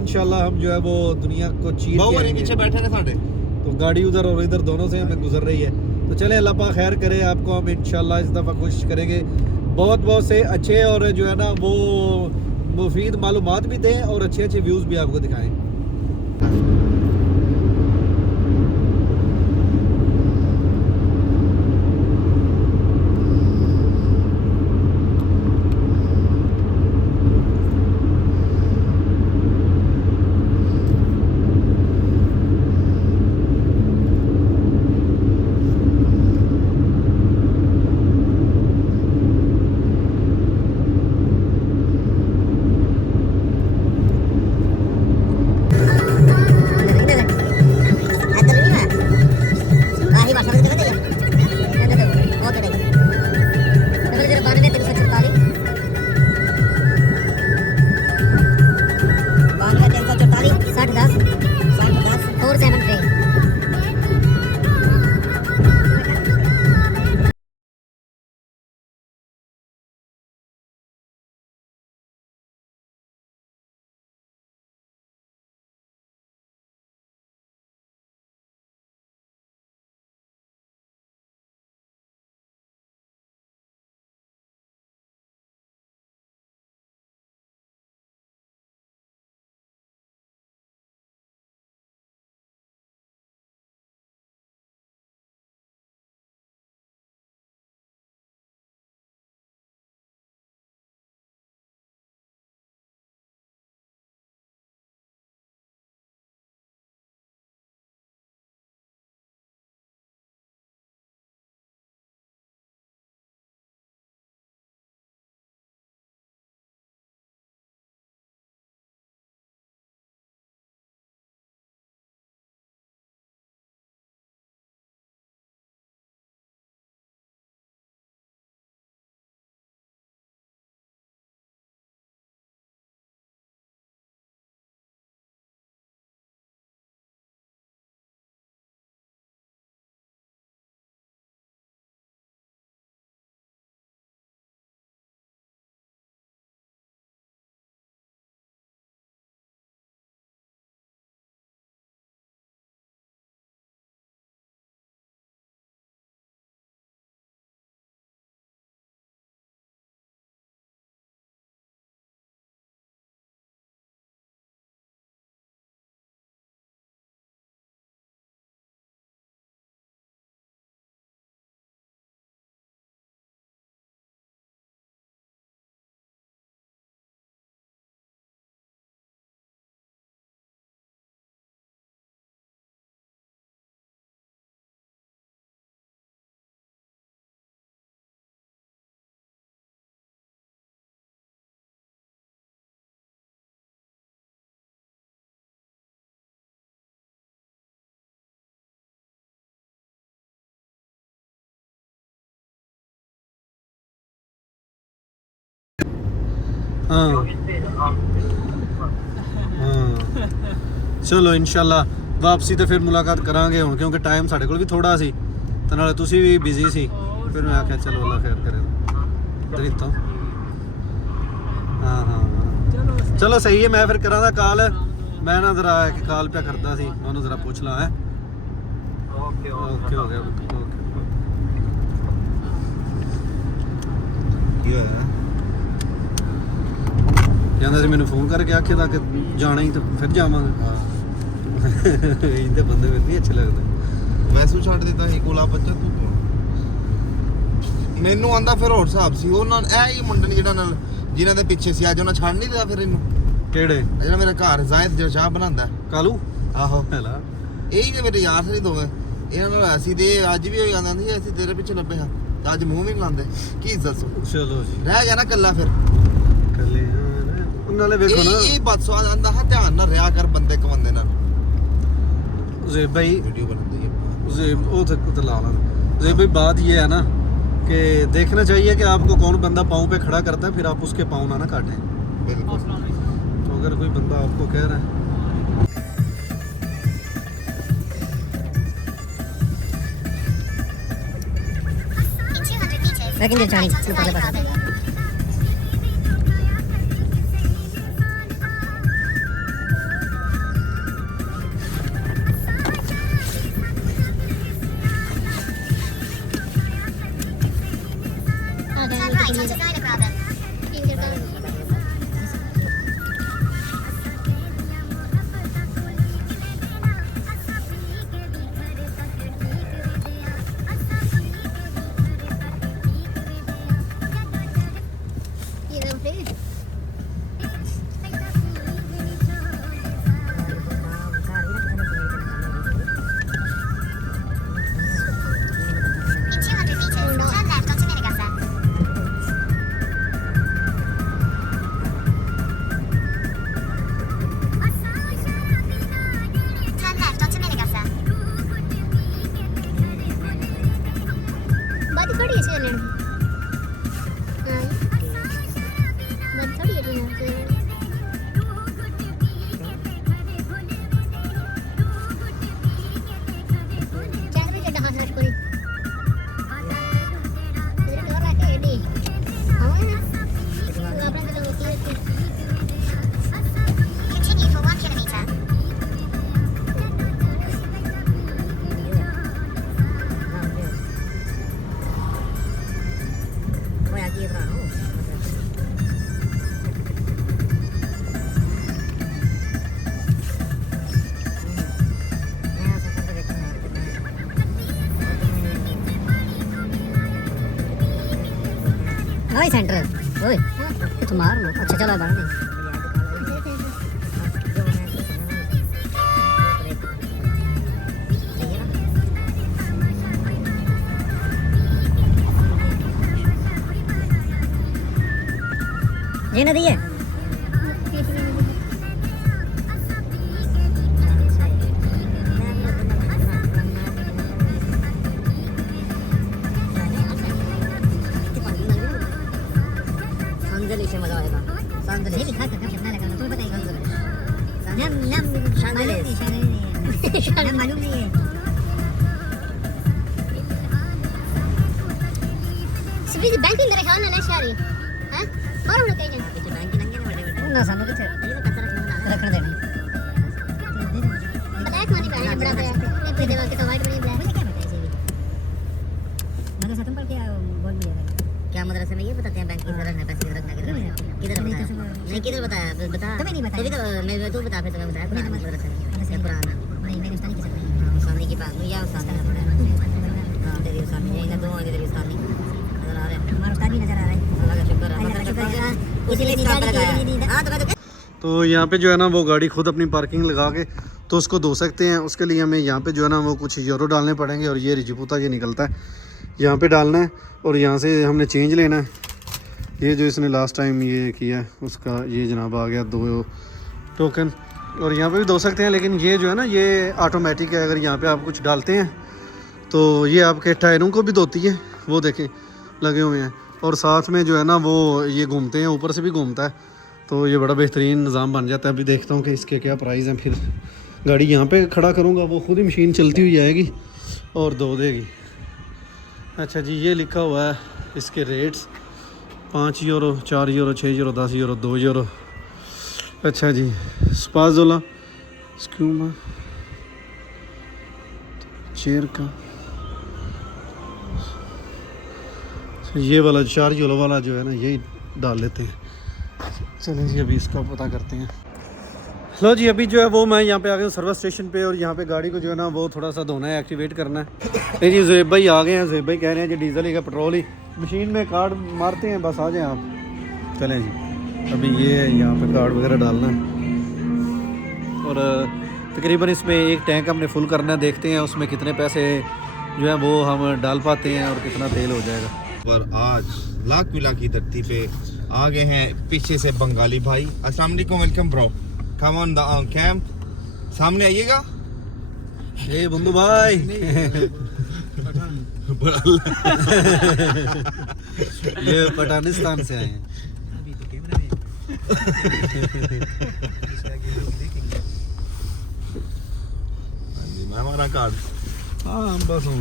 इंशाल्लाह हम जो है वो दुनिया को चीर के आएंगे। पीछे बैठे ने साढ़े तो गाड़ी उधर और इधर दोनों से हमें गुजर रही है। तो चलें, अल्लाह पाक खैर करे, आपको हम इंशाल्लाह इस दफ़ा कोशिश करेंगे बहुत बहुत से अच्छे और जो है ना वो मुफीद मालूमात भी दें और अच्छे अच्छे व्यूज़ भी आपको दिखाएं। हाँ चलो इंशाल्लाह वापसी तो फिर मुलाकात करांगे हुण, क्योंकि टाइम साढ़े कोल भी थोड़ा सी ते नाले तुसी भी बिजी सी, फिर मैं आख्या चलो अल्लाह खैर करे दरितो। हाँ चलो सही है, मैं फिर करां दा कॉल, मैं ना जरा एक कॉल पे करदा सी, मैं उन्हें जरा पूछ ला है। ओके हो गया कहता मैंने फोन करके आखे था कि जाना ही तो फिर जावांगे। इनते बंदे फिर नहीं अच्छे लगते। वैसे छੱਡ ਦਿੱਤਾ ਸੀ ਕੋਲਾ ਬੱਚਾ ਤੂੰ ਕੌਣ? ਮੈਨੂੰ ਆਂਦਾ ਫਿਰ ਹੋਰ ਹਿਸਾਬ ਸੀ ਉਹਨਾਂ ਇਹ ਹੀ ਮੁੰਡੇ ਨੇ ਜਿਹੜਾ ਨਾਲ ਜਿਨ੍ਹਾਂ ਦੇ ਪਿੱਛੇ ਸੀ, ਅੱਜ ਉਹਨਾਂ ਛੱਡ ਨਹੀਂ ਦਿੱਤਾ ਫਿਰ ਇਹਨੂੰ। ਕਿਹੜੇ ਜਿਹੜਾ ਮੇਰਾ ਘਰ ਜ਼ਾਇਦ ਜੋ ਚਾਹ ਬਣਾਉਂਦਾ ਕਾਲੂ ਆਹੋ ਹੈਲਾ ਇਹੀ ਤੇ ਮੇਰੇ ਯਾਰ ਨਹੀਂ ਦੋਵੇਂ ਇਹਨਾਂ ਨਾਲ ਅਸੀਂ ਤੇ ਅੱਜ ਵੀ ਹੋਈ ਜਾਂਦੇ ਸੀ ਅਸੀਂ ਤੇਰੇ ਪਿੱਛੇ ਲੱਭੇ ਹਾਂ ਤੇ ਅੱਜ ਮੂੰਹ ਵੀ ਨੀ ਲਾਉਂਦੇ ਕੀ ਦੱਸੋ ਚਲੋ ਜੀ ਰਹਿ ਗਿਆ ਨਾ ਕੱਲਾ ਫਿਰ ਕੱਲੇ ਨਾਲੇ ਵੇਖੋ ਨਾ ਇਹ ਬਾਤ ਸਵਾਦ ਆਂਦਾ ਹੈ ਧਿਆਨ ਨਾਲ ਰਿਹਾ ਕਰ ਬੰਦੇ ਕ ਬੰਦੇ ਨਾਲ ज़ेब भाई वीडियो बनाते हैं ज़ेब वो तो ला ला ज़ेब भाई बात ये है ना कि देखना चाहिए कि आपको कौन बंदा पाँव पे खड़ा करता है फिर आप उसके पाँव ना काटें बिल्कुल तो अगर कोई बंदा आपको कह रहा है Second is Johnny. ओए सेंटर ओए तो मार लो अच्छा चलो बढ़ दे ये नदी है मालूम नहीं है सभी बैंकिंग मेरे ख्याल में नशा आ रही है और उन्हें कहीं नहीं बैंकिंग नहीं बड़े ना सामने कुछ रखने देना बताया कौन नहीं बैठा बड़ा ये पे देवा के तो वाइट बड़ी ब्लैक मुझे क्या पता है मदरसा तुम पर क्या बोल दिया क्या मदरसे में ये बताते हैं बैंक किधर रखना पैसे किधर रखना किधर नहीं किधर बताया बता तुम्हें नहीं बताया तो मैं तू बता फिर तुम्हें बताया पुराना मदरसा है पुराना नहीं मैंने उस्तानी की सकती उस्तानी की बात या उस्तानी हां तेरी उस्तानी ये ना दो है तेरी उस्तानी नजर आ रहा है हमारा उस्ताद भी नजर आ रहा है अल्लाह का शुक्र है इसलिए निकाल हां तो यहाँ पे जो है ना वो गाड़ी खुद अपनी पार्किंग लगा के तो उसको धो सकते हैं। उसके लिए हमें यहाँ पे जो है ना वो कुछ यूरो डालने पड़ेंगे और ये रिजपूता ये निकलता है यहाँ पे डालना है और यहाँ से हमने चेंज लेना है। ये जो इसने लास्ट टाइम ये किया उसका ये जनाब आ गया 2 टोकन और यहाँ पे भी धो सकते हैं लेकिन ये जो है ना ये ऑटोमेटिक है। अगर यहाँ पे आप कुछ डालते हैं तो ये आपके टायरों को भी धोती है वो देखें लगे हुए हैं और साथ में जो है ना वो ये घूमते हैं ऊपर से भी घूमता है तो ये बड़ा बेहतरीन निज़ाम बन जाता है। अभी देखता हूँ कि इसके क्या प्राइस हैं फिर गाड़ी यहाँ पे खड़ा करूँगा वो खुद ही मशीन चलती हुई आएगी और धो देगी। अच्छा जी ये लिखा हुआ है इसके rates 5 euro 4 euro 6 euro 10 euro 2 euro. अच्छा जी स्पाजोला स्क्यूमा चेयर का ये वाला 4 यूरो वाला जो है ना यही डाल लेते हैं। चलें जी अभी इसका पता करते हैं। लो जी अभी जो है वो मैं यहाँ पे आ गया हूँ सर्विस स्टेशन पे और यहाँ पे गाड़ी को जो है ना वो थोड़ा सा धोना है एक्टिवेट करना है। नहीं जी ज़ेब भाई आ गए हैं। ज़ेब भाई कह रहे हैं जी डीजल ही का पेट्रोल ही मशीन में कार्ड मारते हैं बस आ जाएं आप। चलें जी अभी ये है यहाँ पे कार्ड वगैरह डालना है और तकरीबन इसमें एक टैंक हमने फुल करना है। देखते हैं उसमें कितने पैसे जो है वो हम डाल पाते हैं और कितना तेल हो जाएगा। पर आज लाख विला की धरती पे आ गए हैं पीछे से बंगाली भाई। अस्सलाम वालेकुम, welcome bro, come on the camp. सामने आइएगा। ए बंधु भाई ये पठानिस्तान से आए हैं। मैं हमारा कार्ड हाँ बस हूँ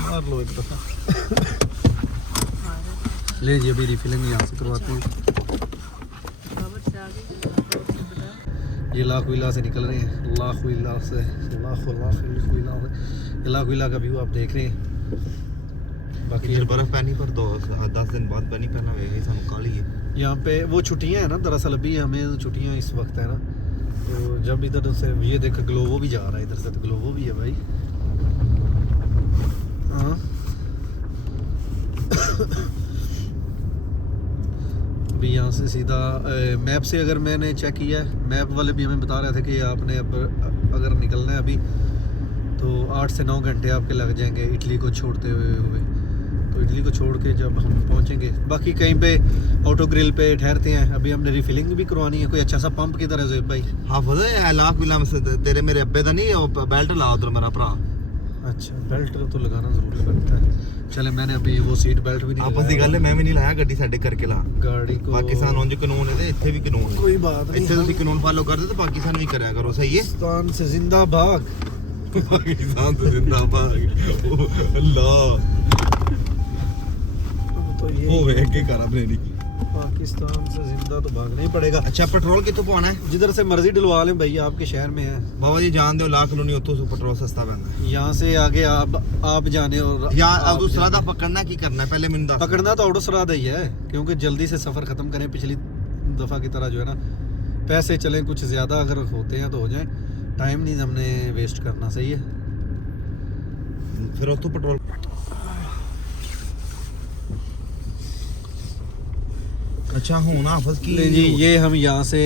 मार लो एक दफा। ले जी अभी रिफिलिंग यहाँ से करवाते हैं। ये लाख विला से निकल रहे हैं, लाख विला से लाख विला का व्यू आप देख रहे हैं। बाकी ये बर्फ पैनी पर 10 दिन बाद पैनी पहना हुआ सानू काली है। यहाँ पे वो छुट्टियाँ हैं ना, दरअसल अभी हमें छुट्टियाँ इस वक्त है ना, तो जब इधर से ये देख ग्लोवो भी जा रहा है, इधर से तो ग्लोवो भी है भाई। हाँ अभी यहाँ से सीधा मैप से अगर मैंने चेक किया है, मैप वाले भी हमें बता रहे थे कि आपने अब अगर निकलना है अभी तो 8 से 9 घंटे आपके लग जाएंगे इटली को छोड़ते हुए। तो इटली को छोड़ के जब हम पहुँचेंगे, बाकी कहीं पे ऑटो ग्रिल पे ठहरते हैं। अभी हमने रिफिलिंग भी करवानी है। कोई अच्छा सा पंप किधर है ज़ोएब भाई? हाँ पता है लाख विला में से तेरे मेरे अब्बे का नहीं है बेल्ट ला उधर मेरा भरा। अच्छा बेल्ट तो लगाना जरूरी बनता है। चले मैंने अभी वो सीट बेल्ट भी नहीं आपस की गल है, मैं भी नहीं लाया गड्डी साडे करके ला। गाड़ी को पाकिस्तान उंज कानून है, इत्थे भी कानून है। कोई बात नहीं, इत्थे तुसी कानून फॉलो करदे तो पाकिस्तान भी करया करो, सही है। पाकिस्तान से जिंदाबाद। पाकिस्तान तो जिंदाबाद। अल्लाह तो ये वो है के कर अपने नहीं। पाकिस्तान से जिंदा तो भागना ही पड़ेगा। अच्छा पेट्रोल कितो पाना है? जिधर से मर्जी डलवा लें भाई, आपके शहर में है। बाबा जी जान दो लाख कॉलोनी उतो से पेट्रोल सस्ता पैंदा है। यहाँ से आगे आप जाने और या आप अब दूसरा जाने। दा पकड़ना की करना है पहले मैंने दस। पकड़ना तो ऑटो सराद ही है, क्योंकि जल्दी से सफ़र ख़त्म करें। पिछली दफ़ा की तरह जो है ना, पैसे चलें कुछ ज़्यादा अगर होते हैं तो हो जाए, टाइम नहीं हमने वेस्ट करना। सही है। फिर उतो पेट्रोल अच्छा हूं ना हाफिज की जी। ये हम यहाँ से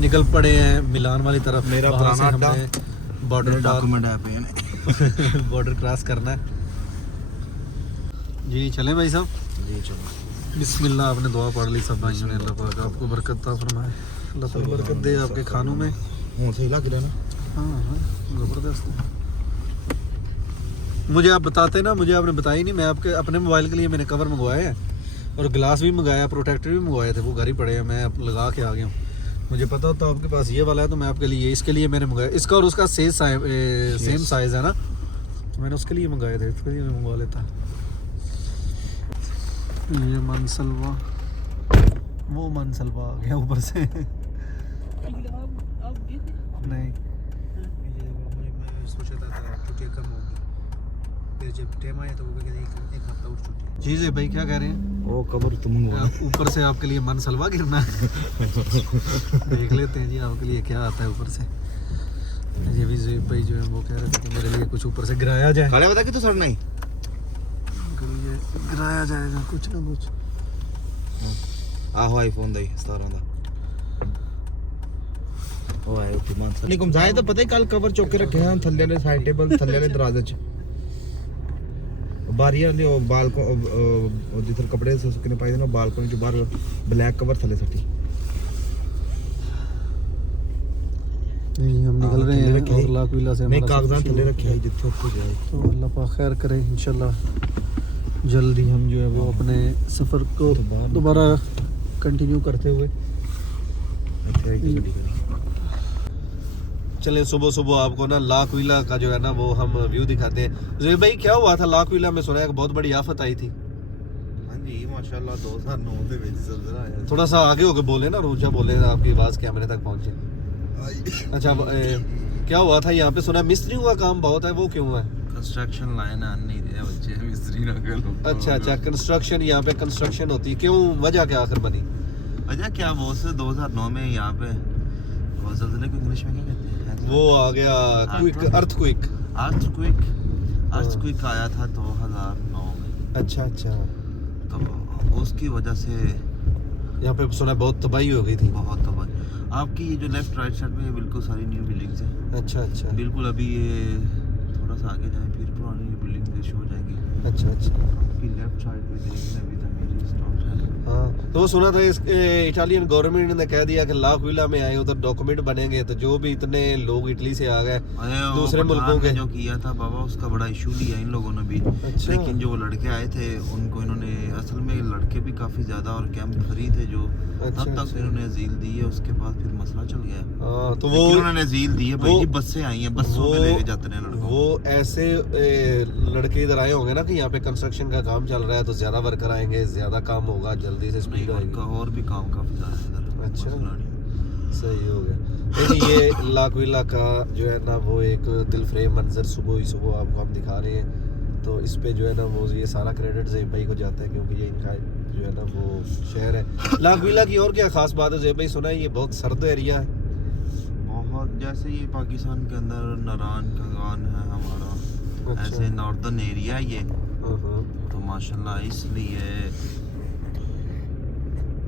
निकल पड़े हैं मिलान वाली तरफ। मेरा वहाँ से पुराना हमने बॉर्डर डॉक्यूमेंट है पे बॉर्डर क्रॉस करना है जी। चलें भाई साहब। जी चलो बिस्मिल्लाह। आपने दुआ पढ़ ली सब भाइयों ने। अल्लाह पाक आपको बरकत ता फरमाए, अल्लाह ताला बरकत दे आपके खानों में। हूं सही लग रहा ना। हाँ हाँ ज़बरदस्त है। मुझे आप बताते ना, मुझे आपने बताया ही नहीं। मैं आपके अपने मोबाइल के लिए मैंने कवर मंगवाए हैं और ग्लास भी मंगाया, प्रोटेक्टर भी मंगवाए थे, वो घर ही पड़े हैं। मैं लगा के आ गया हूँ। मुझे पता होता आपके पास ये वाला है तो मैं आपके लिए इसके लिए मैंने मंगाया। इसका और उसका सेम साइज़ है ना, तो मैंने उसके लिए मंगाए थे, इसके लिए मैं मंगवा लेता। ये मनसलवा, वो मनसलवा आ गया ऊपर से। नहीं सोचा था छुट्टियाँ कम होगी, फिर जब टाइम आया तो वो कहते एक हफ्ता और छुट्टी। जी जी भाई क्या कह रहे हैं? वो कवर तुम ऊपर से आपके लिए मन सलवा गिरना है। देख लेते हैं जी आपके लिए क्या आता है ऊपर से। ये भी ज़ोएब भाई जो है वो कह रहे थे कि मेरे लिए कुछ ऊपर से गिराया जाए। काले बता कि तो सड़ना ही गिराया जाएगा कुछ ना कुछ। आहो आईफोन दा 17 दा ओ आए उठी मान नहीं कम जाए तो पता ही कल कवर चौक के रखे हैं थल्ले वाले साइड टेबल थल्ले वाले दरवाजे च बारियां ले बालकों जिधर कपड़े से सुकने पाए ना बालकों जो बाहर ब्लैक कवर थले सटी। नहीं हम निकल रहे हैं और लाख विला से। नहीं कागजात थले रखे हैं जिथे ऊपर जाए तो अल्लाह पाक खैर करे इंशाल्लाह। जल्दी हम जो है वो अपने सफ़र को दोबारा कंटिन्यू करते हुए चले। सुबह सुबह आपको ना लाख विला का जो है ना वो हम व्यू दिखाते हैं। ज़ोएब भाई क्या हुआ था लाख विला में? सुना है कि बहुत बड़ी आफत आई थी। हां जी माशाल्लाह 2009 ਦੇ ਵਿੱਚ ਜ਼ਲਜ਼ਲਾ ਆਇਆ। थोड़ा सा आगे होके बोले ना, ऊंचा बोले, आपकी आवाज़ कैमरे तक पहुंचे। अच्छा क्या हुआ था यहाँ पे? सुना मिस्त्रियों का काम बहुत है, वो क्यों है? कंस्ट्रक्शन लाइन आने नहीं दिया बच्चे मिस्त्री ना कर लो। अच्छा कंस्ट्रक्शन, यहाँ पे कंस्ट्रक्शन होती है, क्यों? वजह क्या आखिर बनी? वजह क्या वो से 2009 में यहाँ पे वो ज़लज़ले को इंग्लिश में क्या कहते हैं? वो आ गया अर्थक्वेक आया था 2009 में। अच्छा तो उसकी वजह से यहाँ पे सुना बहुत तबाही हो गई थी। बहुत तबाही। आपकी ये जो लेफ्ट राइट साइड में ये बिल्कुल सारी न्यू बिल्डिंग्स हैं। अच्छा अच्छा बिल्कुल अभी ये थोड़ा सा आगे जाएं फिर पुरानी बिल्डिंग्स शो हो जाएंगी। अच्छा अच्छा। आपकी लेफ्ट साइड पे देखिए अभी तक मेरी स्टॉप है। हाँ तो वो सुना था इस इटालियन गवर्नमेंट ने कह दिया कि लाक्विला में आए उधर डॉक्यूमेंट बनेंगे, तो जो भी इतने लोग इटली से आ गए दूसरे मुल्कों के जो किया था बाबा उसका बड़ा इशू लिया इन लोगों ने भी। अच्छा। लेकिन जो लड़के आए थे उनको इन्होंने असल में लड़के भी काफी ज्यादा और कैंप फ्री थे जो अच्छा, तब तक अच्छा। इन्होंने अजील दी है। उसके बाद फिर मसला चल गया। हाँ तो लेकिन वो उन्होंने अजील दी है भाई जी, बसें आई हैं, बसों में लेके जाते हैं लड़कों को। वो ऐसे लड़के इधर आए होंगे ना कि यहाँ पे कंस्ट्रक्शन का काम चल रहा है तो ज्यादा वर्कर आएंगे, ज्यादा काम होगा, जल्दी से नहीं स्पीड आएगी। और भी काम काफी ज्यादा है इधर। अच्छा। मसला नहीं। सही हो गया। लेकिन ये लाक्विला का जो है ना वो एक दिलफ्रेब मंजर सुबह ही सुबह आपको हम दिखा रहे हैं, तो इस पे जो है ना वो ये सारा क्रेडिट ज़ेब भाई को जाता है क्योंकि ये इनका जो है ना वो शहर है। लाक्विला की और क्या खास बात है ज़ेब भाई? सुना है ये बहुत सर्द एरिया है। बहुत जैसे ये पाकिस्तान के अंदर नारान कगान है हमारा, अच्छा। ऐसे नॉर्दर्न एरिया है ये। हाँ, तो माशाल्लाह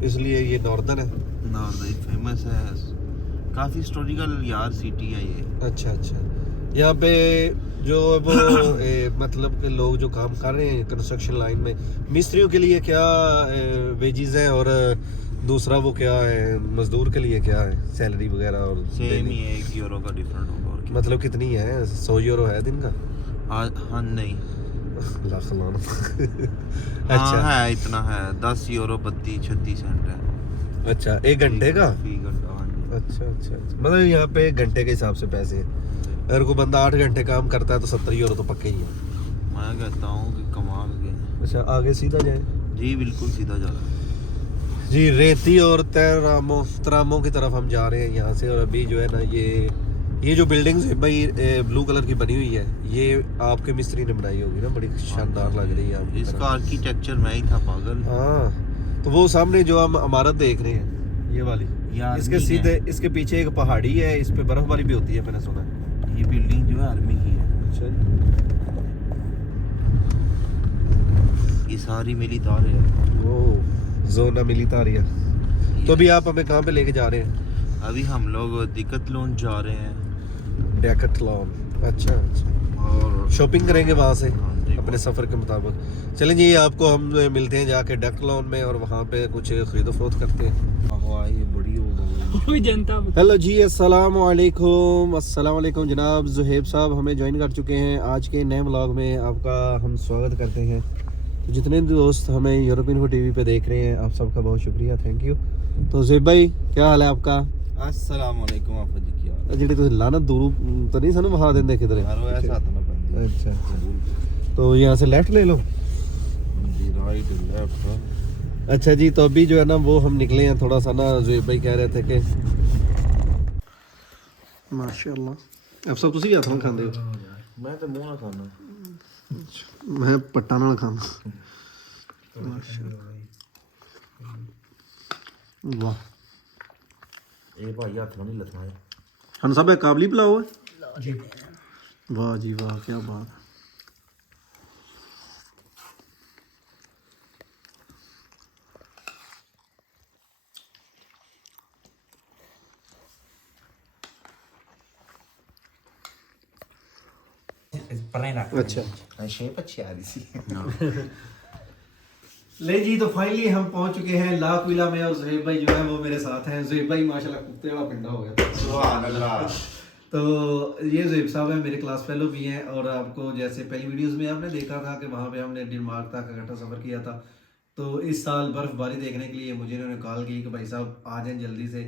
इसलिए ये नॉर्दर्न है। नॉर्दर्न फेमस है, काफ़ी हिस्टोरिकल यार सिटी है ये। अच्छा अच्छा। यहाँ पे जो वो मतलब के लोग जो काम कर रहे हैं कंस्ट्रक्शन लाइन में, मिस्त्रियों के लिए क्या वेजेस हैं और दूसरा वो क्या है मजदूर के लिए क्या है सैलरी वगैरह? और सेम ही है, 1 यूरो का डिफरेंट होगा और क्या। मतलब कितनी है? 100 यूरो है दिन का? हाँ नहीं लाख लाना। अच्छा अच्छा है, इतना है, 10 यूरो 32-36 सेंट है अच्छा। 1 घंटे का? फी घंटा। हाँ जी। अच्छा अच्छा अच्छा। मतलब यहाँ पे घंटे के हिसाब से पैसे हैं। अगर कोई बंदा 8 घंटे काम करता है तो 70 यूरो तो पक्के ही है। मैं कहता हूँ कि कमाल के। अच्छा आगे सीधा जाए जी बिल्कुल सीधा जा रहा है। जी। रेती और तरामों की तरफ हम जा रहे हैं यहाँ से। और अभी जो है ना ये जो बिल्डिंग्स है भाई ब्लू कलर की बनी हुई है, ये आपके मिस्त्री ने बनाई होगी ना? बड़ी शानदार लग रही है आपकी इसका तरफ। आर्किटेक्चर मैं ही था पागल। हाँ तो वो सामने जो हम इमारत देख रहे हैं ये वाली, ये इसके आर्मी सीधे है। इसके पीछे एक पहाड़ी है, इस पे बर्फबारी भी होती है मैंने सुना है। ये बिल्डिंग जो है आर्मी की है। अच्छा। ये सारी मिलिटारी है। ओ जोना मिलिटारिया। तो अभी आप हमें कहाँ पे लेके जा रहे हैं? अभी हम लोग दिक्कतलोन जा रहे हैं डेकथलॉन। अच्छा अच्छा। और शॉपिंग करेंगे वहाँ से हाँ, जी, अपने सफ़र के मुताबिक। चलें जी आपको हम मिलते हैं जाके डेकथलॉन में और वहाँ पे कुछ खरीदो फरोख्त करते हैं। हवा ये बड़ी हो गई। कोई जनता हेलो जी, अस्सलाम वालेकुम जनाब। ज़ुहैब साहब हमें ज्वाइन कर चुके हैं। आज के नए व्लॉग में आपका हम स्वागत करते हैं। तो जितने दोस्त हमें यूरोपियन को टीवी पे देख रहे हैं आप सबका बहुत शुक्रिया, थैंक यू। तो ज़ुहैब भाई क्या हाल है आपका? अस्सलाम वालेकुम आप जी की हाल जी तुम लाना दूर तो नहीं सानू वहा देंगे किधर? यार वो ऐसा तो ना बंदी। अच्छा अच्छा। तो यहाँ से लेफ्ट ले लो। जी राइट लेफ्ट। अच्छा जी। तो अभी जो है ना वो हम निकले हैं थोड़ा सा ना, ज़ुहैब भाई कह रहे थे कि माशाल्लाह आप सब तुसी भी हाथों खांदे हो? मैं तो मुंह ना खाना। मैं पट्टा नाल खाना। वाह ये भाई हाथ नहीं लगना है। हम सब काबली पुलाव है। वाह जी वाह क्या बात है। अच्छा शेप अच्छी आ रही सी। ले जी तो फाइनली हम पहुंच चुके हैं लाक्विला में और ज़ुहैब भाई जो है वो मेरे साथ हैं। ज़ुहैब भाई माशाल्लाह कुत्ते वाला पिंडा हो गया। सुभान अल्लाह। तो ये ज़ुहैब साहब है मेरे क्लास फेलो भी हैं और आपको जैसे पहली वीडियोस में आपने देखा था कि वहाँ पे हमने डेनमार्क तक इकट्ठा सफ़र किया था। तो इस साल बर्फ़बारी देखने के लिए मुझे इन्होंने कॉल की कि भाई साहब आ जाएं जल्दी से।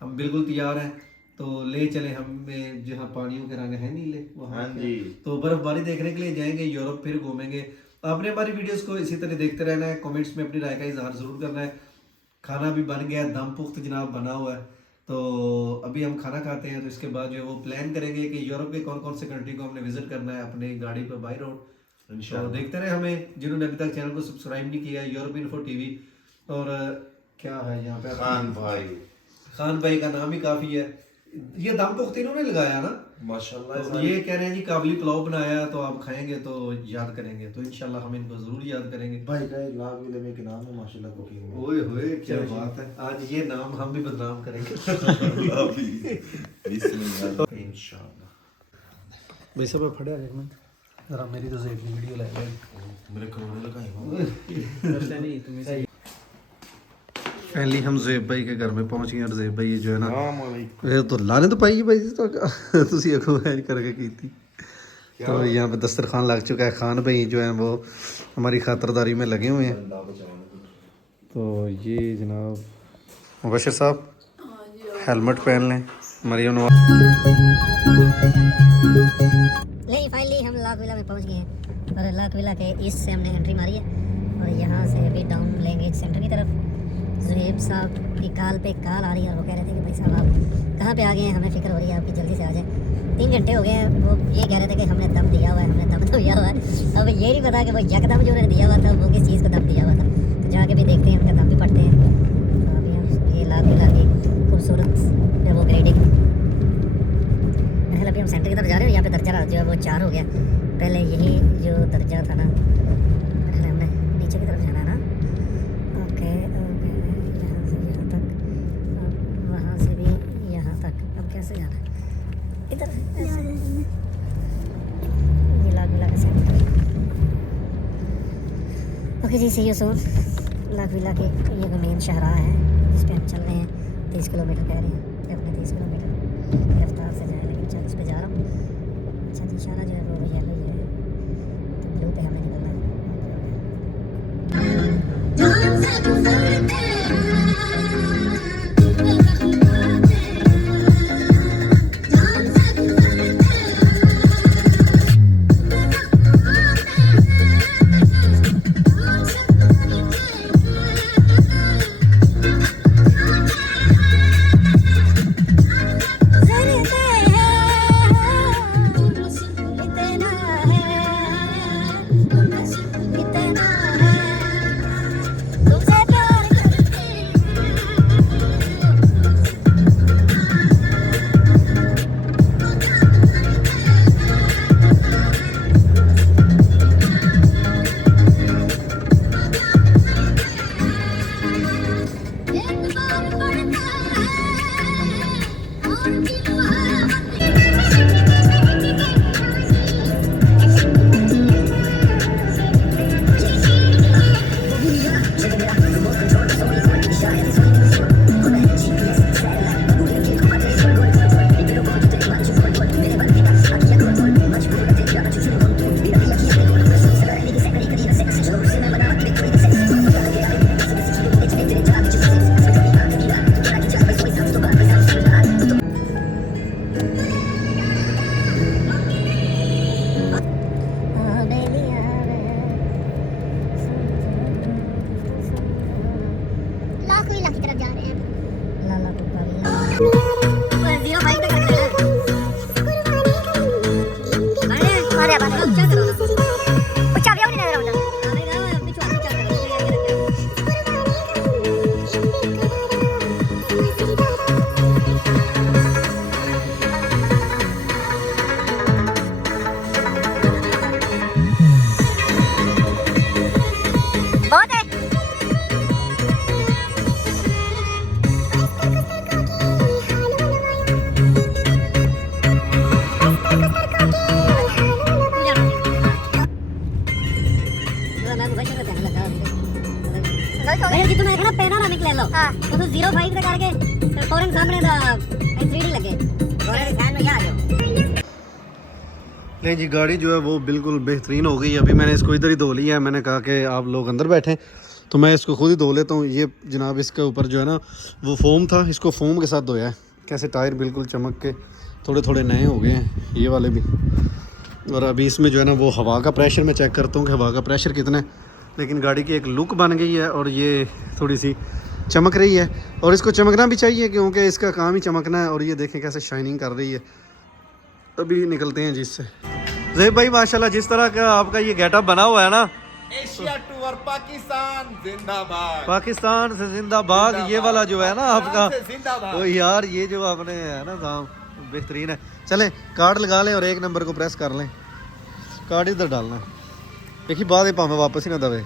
हम बिल्कुल तैयार हैं तो ले चले हमें जहाँ पानियों के रंग हैं नीले वहाँ। हाँ जी। तो बर्फ़बारी देखने के लिए जाएंगे यूरोप, फिर घूमेंगे। आपने हमारी वीडियोस को इसी तरह देखते रहना है, कमेंट्स में अपनी राय का इजहार ज़रूर करना है। खाना भी बन गया, दम पुख्त जनाब बना हुआ है। तो अभी हम खाना खाते हैं तो इसके बाद जो है वो प्लान करेंगे कि यूरोप के कौन कौन से कंट्री को हमने विजिट करना है अपनी गाड़ी पर बाई रोड। तो देखते रहे हमें, जिन्होंने अभी तक चैनल को सब्सक्राइब नहीं किया है यूरोपियन फॉर टीवी। और क्या है यहाँ पे खान भाई। खान भाई का नाम ही काफ़ी है, ये दम पुख्त इन्होंने लगाया ना माशाल्लाह तो ये कह रहे हैं जी काबली पुलाव बनाया तो आप खाएंगे तो याद करेंगे, तो इंशाल्लाह हम इनको जरूर याद करेंगे। भाई का लाख विले में के नाम है माशाल्लाह कुकिंग में। ओए होए क्या बात है, आज ये नाम हम भी बदनाम करेंगे इंशाल्लाह। भाई साहब फड़े एक मिनट जरा मेरी तो ज़ेब की वीडियो ले लो। मेरे करोड़े लगाए फाइनली हम ज़ेब भाई के घर में पहुंच गए और ज़ेब भाई जो है ना ये तो लाने तो पाई भाई तो तुसी अगो ऐड करके की थी। तो यहाँ पे दस्तरखान लग चुका है, खान भाई जो है वो हमारी खातरदारी में लगे हुए हैं। तो ये जनाब मुबशर साहब हेलमेट पहन लें, मरियम नवाज। नहीं फाइनली हम लाख विला में पहुंच गए हैं और लाख विला के ईस्ट से हमने एंट्री मारी है और यहाँ से अभी डाउन लेंगे सेंटर की तरफ। ज़ुहैब साहब की कॉल पे कॉल आ रही है और वो कह रहे थे कि भाई साहब आप कहाँ पे आ गए हैं, हमें फ़िक्र हो रही है आपकी, जल्दी से आ जाए। 3 घंटे हो गए हैं, वो ये कह रहे थे कि हमने दम दिया हुआ है, हमने दम तो दिया हुआ है। अब ये नहीं पता कि वो यकदम जो उन्होंने दिया हुआ था वो किस चीज़ को दम दिया हुआ था, तो जाके भी देखते हैं, उनका दम भी पढ़ते हैं। तो अभी हम ये लाख विला की खूबसूरत जो वो ग्रेडिंग अभी हम सेंटर की तरफ जा रहे हैं। यहाँ पे दर्जा जो है वो 4 हो गया, पहले यही जो दर्जा था ना हमने नीचे की तरफ जाना है ना। ओके ओके यहाँ से यहाँ तक, अब वहाँ से भी यहाँ तक, अब कैसे जाना है इधर ऐसे। ये लाख विला का centre. Okay ji, see you soon. लाख विला के ये जो मेन शाहराह है जिस पे हम चल रहे हैं, 30 किलोमीटर कह रहे हैं कि अपने 30 किलोमीटर रफ्तार से जाए, लेकिन 40 पे जा रहा हूँ। अच्छा जी, इशारा जो है वो येलो ही है, तो ब्लू पे हमें निकलना है। जितना देखना पेना ना निकले लो तो 05 से करके फौरन सामने दा 3D लगे फौरन ध्यान में आ जाओ। नहीं जी, गाड़ी जो है वो बिल्कुल बेहतरीन हो गई है। अभी मैंने इसको इधर ही धो लिया है, मैंने कहा कि आप लोग अंदर बैठें तो मैं इसको खुद ही धो लेता हूँ। ये जनाब इसके ऊपर जो है ना वो फोम था, इसको फोम के साथ धोया है। कैसे टायर बिल्कुल चमक के थोड़े थोड़े नए हो गए हैं ये वाले भी। और अभी इसमें जो है ना वो हवा का प्रेशर मैं चेक करता हूँ कि हवा का प्रेशर कितना है। लेकिन गाड़ी की एक लुक बन गई है और ये थोड़ी सी चमक रही है और इसको चमकना भी चाहिए क्योंकि इसका काम ही चमकना है। और ये देखें कैसे शाइनिंग कर रही है। अभी निकलते हैं जिससे ज़ेब भाई माशाल्लाह जिस तरह का आपका ये गेटअप बना हुआ है ना, एशिया टूर पाकिस्तान जिंदाबाद। पाकिस्तान से जिंदाबाद। ये वाला जो है ना आपका, से जिंदाबाद। ओ यार ये जो आपने है ना काम बेहतरीन है। चलें कार्ड लगा लें और 1 नंबर को प्रेस कर लें। कार्ड इधर डालना, देखिए बाद में भावें वापस ही ना दबे।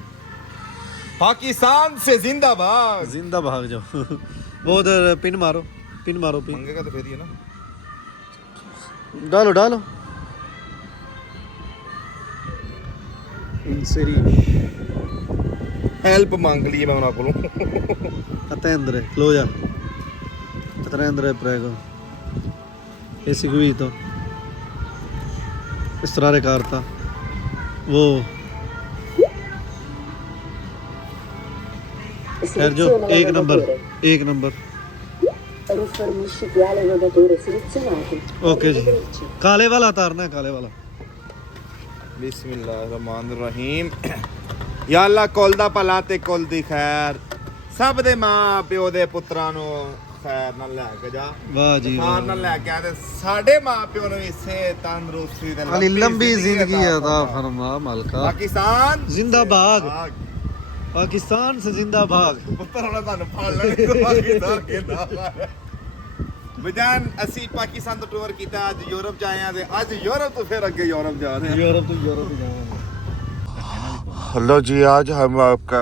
पाकिस्तान से जिंदाबाद। जिंदा भाग जाओ। वो उधर पिन मारो, पिन मारो, पिन मंगेगा तो फिर ही है ना। डालो डालो। इंसरी हेल्प मांग ली मैं उन्हें बोलूं। attendere, cloja, attendere prego, eseguito, estrarre carta, वो Sergio, 1 नंबर, 1 नंबर, rifornisci quale nuotatore selezionato. Okay जी। काले वाला उतारना है, काले वाला। बिस्मिल्लाहिर्रहमानिर्रहीम। या अल्लाह कुल दा भला ते कुल दी खैर, सब दे मां प्यो दे पुत्रां ਨੂੰ ਖੈਰ ਨਾਲ ਲੈ ਕੇ ਜਾ। वाह जी ਖਾਰ वाह। ਨਾਲ ਲੈ ਕੇ ਆ ਤੇ ਸਾਡੇ ਮਾਂ ਪਿਓ ਨੂੰ ਇਸੇ ਤੰਦਰੁਸਤੀ ਤੇ अली लंबी जिंदगी अता फरमा मालिका। ਪਾਕਿਸਤਾਨ जिंदाबाद, पाकिस्तान से जिंदा भाग। ਪੁੱਤਰ ਹੁਣ ਤੁਹਾਨੂੰ ਫੜ ਲੈਣਗੇ ਪਾਕਿਸਤਾਨ ਕਹਿੰਦਾ। ਬਜਾਨ ਅਸੀਂ ਪਾਕਿਸਤਾਨ ਤੋਂ ਟੂਰ ਕੀਤਾ, ਅੱਜ ਯੂਰਪ ਚ ਆਏ ਆ ਤੇ ਅੱਜ ਯੂਰਪ ਤੋਂ ਫਿਰ ਅੱਗੇ ਯੂਰਪ ਜਾ ਰਹੇ ਹਾਂ। यूरोप तो यूरोप जाएंगे। हेलो जी, आज हम आपका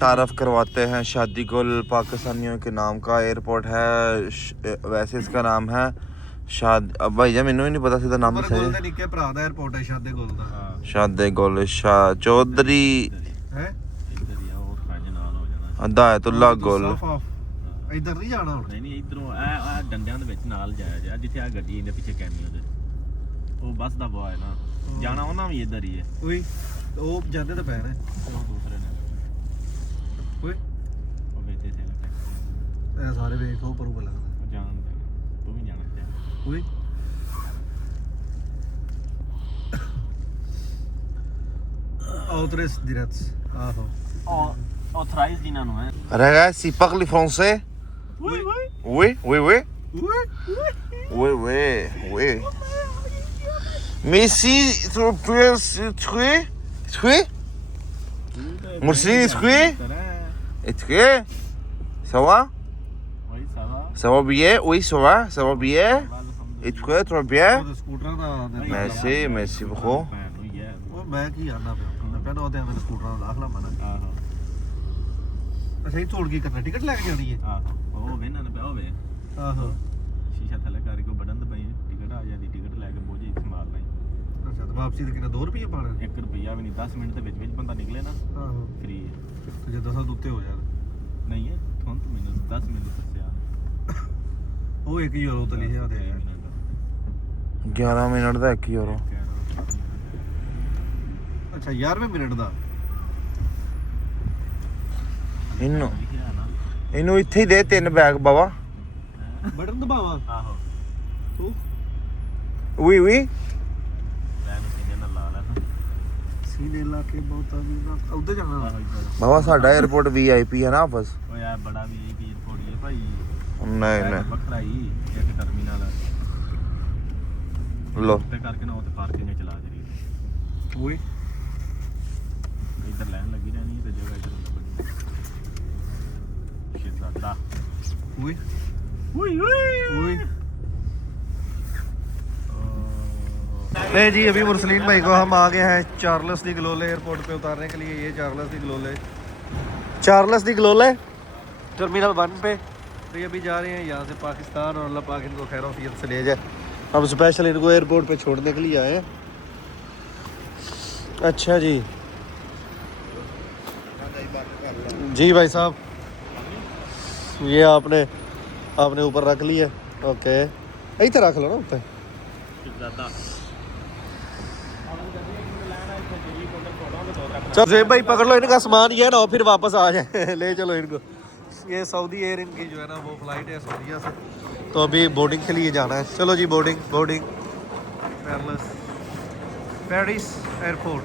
तारफ़ करवाते हैं शादी गुल पाकिस्तानियों के नाम का एयरपोर्ट है। वैसे इसका नाम है भाई जी मैनू भी नहीं पता सीधा नाम पर सही गोल है। दे निक्के भरा दा एयरपोर्ट है शादे गोल दा शादी गुल शाह चौधरी है। हदायतुल्ला गुल। इधर नहीं जाना ਹੁਣ। ਨਹੀਂ ਇਧਰੋਂ ਆ ਡੰਡਿਆਂ ਦੇ ਵਿੱਚ ਨਾਲ ਜਾਇਆ ਜਾ, ਜਿੱਥੇ ਆ ਗੱਡੀ ਇਹਦੇ ਪਿੱਛੇ ਕੈਮੀਓ ਦੇ ਉਹ ਬੱਸ ਦਾ ਬੁਆ ਹੈ ਨਾ, ਜਾਣਾ ਉਹਨਾਂ ਵੀ ਇੱਧਰ ਹੀ ਹੈ। ਕੋਈ ਉਹ ਜਾਂਦੇ ਤਾਂ ਪੈ ਨੇ ਉਹ ਦੂਸਰੇ ਨੇ ਕੋਈ ਉਹ ਵੇਚੇ ਸੇ ਲੱਗਦਾ ਇਹ ਸਾਰੇ ਵੇਖ ਉਹ ਪਰੂ ਲੱਗਦਾ ਉਹ ਜਾਣ ਦੇ, ਤੂੰ ਵੀ ਜਾਣਾ ਚਾਹੀਦਾ। ਕੋਈ outros diretos ਆਹੋ ਉਹ ਆਥਰਾਈਜ਼ ਜਿਨ੍ਹਾਂ ਨੂੰ ਹੈ। Ragazzi, parli français? ਓਏ ਓਏ Oui, oui, oui. Oui, oui, oui. Mais si tu peux tuer? Merci, tuer? Et tuer? Ça va? ਓਏ ਸਾਵਾ Ça va bien? Oui, ça va bien? Et tu très bien? ਉਹ ਸਕੂਟਰਾਂ ਦਾ Merci, merci beaucoup. ਭੈਣ ਨੂੰ ਹੀ ਹੈ। ਉਹ ਮੈਂ ਕੀ ਆਣਾ ਪਿਆ ਮੈਂ ਕਹਿੰਦਾ ਉਹਦੇ ਮੈਂ ਸਕੂਟਰਾਂ ਦਾ ਦਾਖਲਾ ਮਨਾ ਆਹੋ ਅੱਛਾ ਇਹ ਤੋੜ ਕੀ ਕਰਨਾ ਟਿਕਟ ਲੈ ਕੇ ਜਾਣੀ ਹੈ ਆਹੋ ਉਹ ਵੇਨਾ ਨਾ ਪਿਆ ਹੋਵੇ, ਆਹੋ ਸ਼ੀਸ਼ਾ ਥੱਲੇ ਕਰਕੇ ਬਟਨ ਦਬਾਈ, ਟਿਕਟ ਆ ਜਾਂਦੀ, ਟਿਕਟ ਲੈ ਕੇ ਬੋਝੇ ਸੰਭਾਲ ਲਈ। ਅੱਛਾ ਤੇ ਵਾਪਸੀ ਦੇ ਕਿੰਨਾ 2 ਰੁਪਏ ਪਾਣਾ 1 ਰੁਪਿਆ ਵੀ ਨਹੀਂ, 10 ਮਿੰਟ ਦੇ ਵਿੱਚ ਵਿੱਚ ਬੰਦਾ ਨਿਕਲੇ ਨਾ ਆਹੋ ਫ੍ਰੀ ਹੈ। ਤੇ ਜੇ 10 ਉੱਤੇ ਹੋ ਜਾਣ ਨਹੀਂ ਹੈ ਤੁਹਾਨੂੰ ਤਾਂ ਮੈਨੂੰ 10 ਮਿੰਟ ਦੱਸਿਆ ਉਹ 1 ਯੂਰੋ ਤੇ ਲਿਖਿਆ ਤੇ 11 ਮਿੰਟ ਦਾ 1 ਯੂਰੋ। ਅੱਛਾ 11ਵੇਂ ਮਿੰਟ ਦਾ ਇਹਨੂੰ ਇੱਥੇ ਹੀ ਦੇ 3 ਬੈਗ ਬਾਬਾ। ਬਟਨ ਦਬਾਵਾਂ ਆਹੋ ਤੂੰ Oui, oui. ਮੈਂ ਸੀਨੇ ਨਾਲ ਲਾ ਲੈਣਾ। ਸੀਨੇ ਲਾ ਕੇ ਬਹੁਤਾ ਵੀ ਨਾ ਉੱਧਰ ਜਾਣਾ ਬਾਬਾ ਸਾਡਾ 에어ਪੋਰਟ VIP ਹੈ ਨਾ ਬਸ। ਓ ਯਾਰ ਬੜਾ ਵੀ ਇਹ 에어ਪੋਰਟ ਹੈ ਭਾਈ, ਨਹੀਂ ਨਹੀਂ ਵੱਖਰਾ ਹੀ ਇੱਕ ਟਰਮੀਨਲ ਲੋ ਤੇ ਕਰਕੇ ਨਾ ਉਹ ਤੇ ਪਾਰਕਿੰਗ ਚਲਾ ਦੇ ਰਹੀ ਓਏ ਇੱਧਰ ਲਾਈਨ ਲੱਗੀ ਰਹਿਣੀ ਤੇ ਜਗ੍ਹਾ ਇੱਧਰ ਲੱਭਣੀ। ਸ਼ਿਜ਼ਾਦਾ ਓਏ ਓਏ ਓਏ ਓਏ ले जी अभी मुरसलीन भाई को हम आ गए हैं चार्ल्स डी ग्लोले एयरपोर्ट पे उतारने के लिए। ये चार्ल्स डी ग्लोले टर्मिनल 1 पे। तो ये अभी जा रहे हैं यहाँ से पाकिस्तान और अल्लाह पाक इनको खैर औफियत से ले जाए। हम स्पेशल इनको एयरपोर्ट पे छोड़ने के लिए आए हैं। अच्छा जी जी भाई साहब ये आपने ऊपर रख लिया। ओके इधर रख लो ना ऊपर। ਸ਼ਿਜ਼ਾਦਾ चल जेब भाई पकड़ लो इनका सामान, ये ना हो फिर वापस आ जाए। ले चलो इनको। ये सऊदी एयर इनकी जो है ना वो फ्लाइट है सऊदीया से, तो अभी बोर्डिंग के लिए जाना है। चलो जी boarding Paris airport.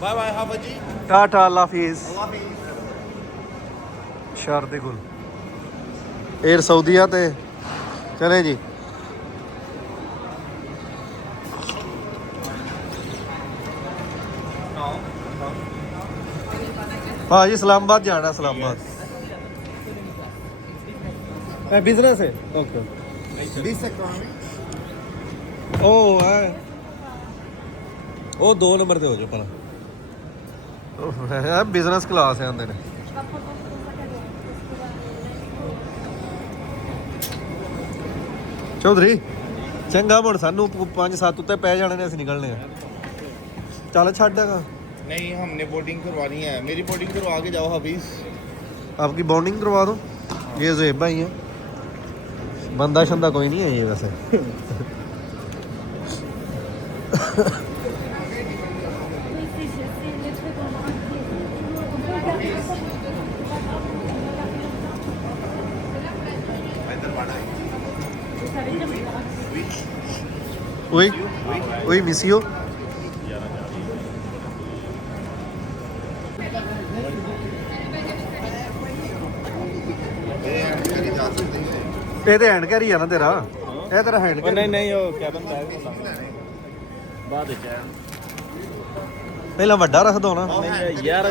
Bye bye हाफिज जी। टाटा अल्लाह हाफिज़। अल्लाह हाफिज। शारदे गुल एयर सऊदीया ते चले जी। हाँ जी इस्लामाबाद जाना, इस्लामाबाद बिजनेस है। ओके ओ है ਉਹ 2 ਨੰਬਰ ਤੇ ਹੋ ਜਾਓ ਭਲਾ ਬਿਜ਼ਨਸ ਕਲਾਸ ਹੈ ਆਂਦੇ ਨੇ। ਚੌਧਰੀ ਚੰਗਾ ਹੁਣ ਸਾਨੂੰ 5-7 ਉੱਤੇ ਪੈ ਜਾਣੇ ਨੇ, ਅਸੀਂ ਨਿਕਲਣੇ ਆ। ਚੱਲ ਛੱਡੇਗਾ। नहीं हमने बोर्डिंग करवानी है, मेरी बोर्डिंग करवा के जाओ हबीज। आपकी बॉन्डिंग करवा दो। ये जेब भाई है, बंदा शंदा कोई नहीं है ये वैसे। वही वही मिसियो ਇਹ ਤੇ ਹੈਂਡ ਕੈਰੀ ਆ ਨਾ ਤੇਰਾ, ਇਹ ਤੇਰਾ ਹੈਂਡ ਕੈਰੀ। ਨਹੀਂ ਨਹੀਂ ਉਹ ਕੈਬਨ ਬੈਗ ਬਾਅਦ ਵਿੱਚ ਆਇਆ। ਪਹਿਲਾਂ ਵੱਡਾ ਰੱਖ ਦੋ ਨਾ। ਨਹੀਂ ਯਾਰ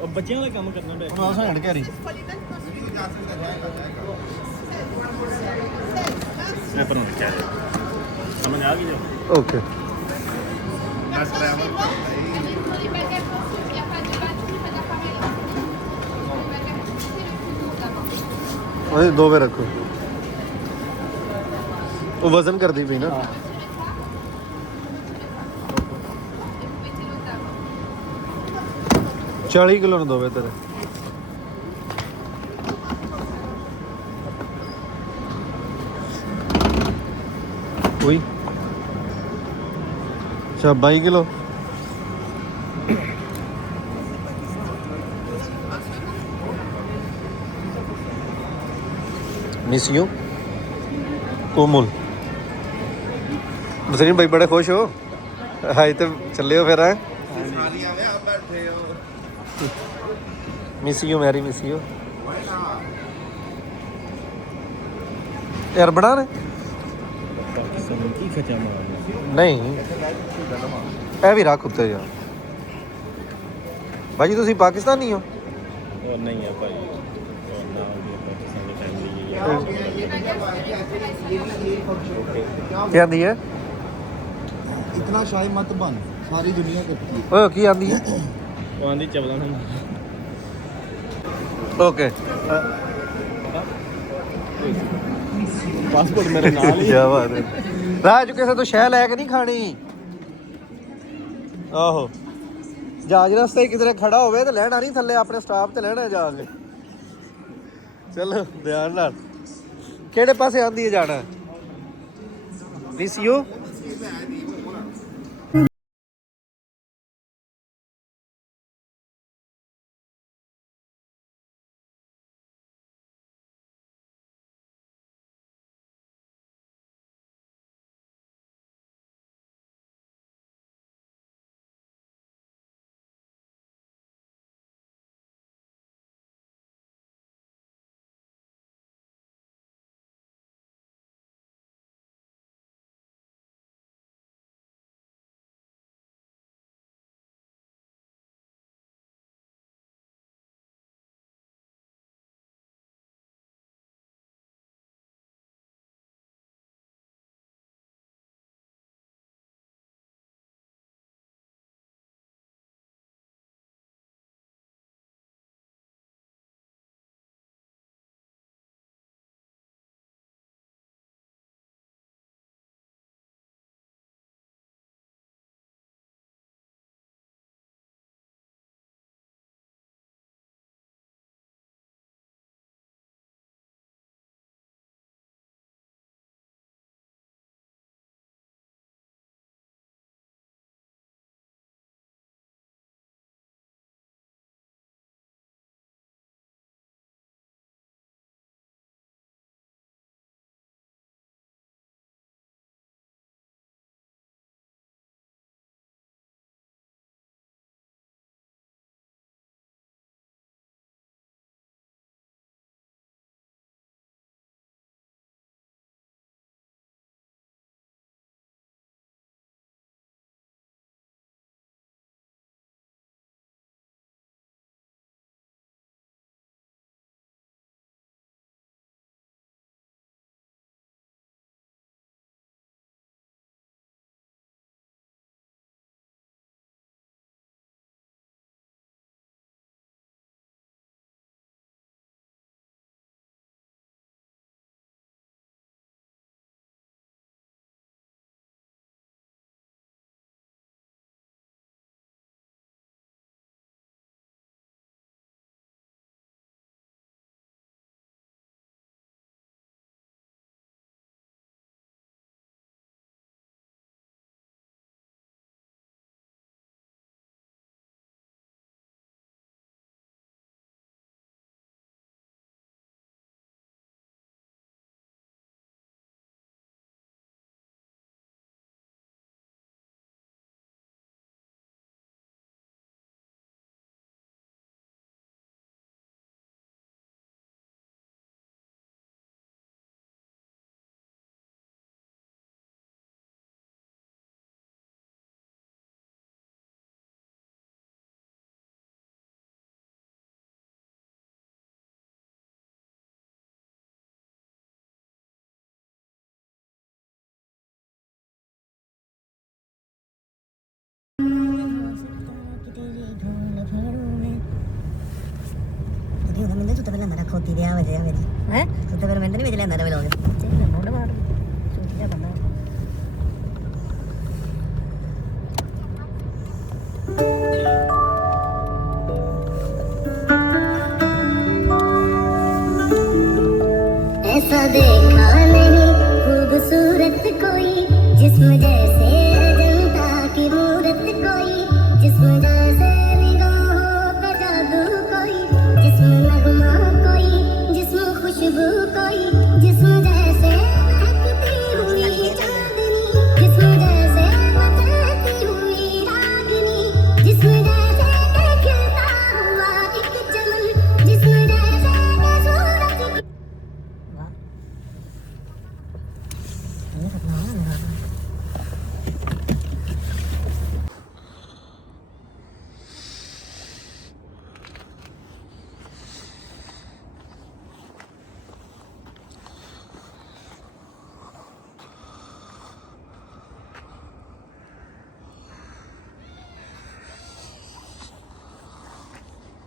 ਉਹ ਬੱਚਿਆਂ ਦਾ ਕੰਮ ਕਰਨਾ ਪਿਆ। ਹੁਣ ਆਹ ਹੈਂਡ ਕੈਰੀ ਪੇਪਰ ਨੂੰ ਕਿਹਾ ਸਮਝ ਆ ਗਈ ਜੋ। ਓਕੇ। ਉਹ ਦੋ ਵੇ ਰੱਖੋ, ਉਹ ਵਜ਼ਨ ਕਰਦੀ ਪਈ ਨਾ। चालीस किलो न दो तेरे। कोई अच्छा 22 किलो। मिसियो कोमल बसरीन भाई बड़े खुश हो, हाई तो चले हो फिर है। मिसियो मैरी मिसियो यार बड़ा ने की खचा मार नहीं ए भी रख उत्ते यार। भाजी तुसी पाकिस्तानी हो? और नहीं है भाई, और ना भी पाकिस्तान की फैमिली क्या आंदी है? इतना शाही मत बन, सारी दुनिया करती है। ओए की आंदी है? वो आंधी चबला हम ओके पासपोर्ट मेरे नाल ही। क्या बात है। राज ਕਿਸੇ ਤੋਂ ਸ਼ੈ ਲੈ ਕੇ ਨਹੀਂ ਖਾਣੀ। ਆਹੋ ਜਹਾਜ਼ ਰਸਤੇ ਕਿਧਰੇ ਖੜਾ ਹੋਵੇ ਤੇ ਲੈਣਾ ਨਹੀਂ, ਥੱਲੇ ਆਪਣੇ ਸਟਾਫ ਤੇ ਲੈਣਾ ਜਾ ਕੇ। ਚਲੋ ਧਿਆਨ ਨਾਲ। ਕਿਹੜੇ ਪਾਸੇ ਆਂਦੀ ਹੈ ਜਾਣਾ? Miss you. ਖੋਤੀ ਦੇ ਆ ਵਜੇ ਵਿੱਚ ਹੈ ਤੇ ਫਿਰ ਮੈਂ ਨਹੀਂ ਵਿੱਚ ਲੈਂਦਾ ਰਵੇ ਲੋਗੇ ਤੇ ਮੁੰਡ ਮਾਰ ਛੋਟੀਆ ਬੰਦਾ ऐसा देखा नहीं खूबसूरत कोई जिस्म जैसे अजंता की मूरत कोई जिस्म जैसे निगाहों पे जादू कोई जिस्म नगमा कोई जिस्म खुशबू कोई जिस्म जैसे महकती हुई चांदनी जिस्म जैसे मचलती हुई रागनी जिस्म जैसे खिलता हुआ एक चमन जिस्म जैसे सूरज की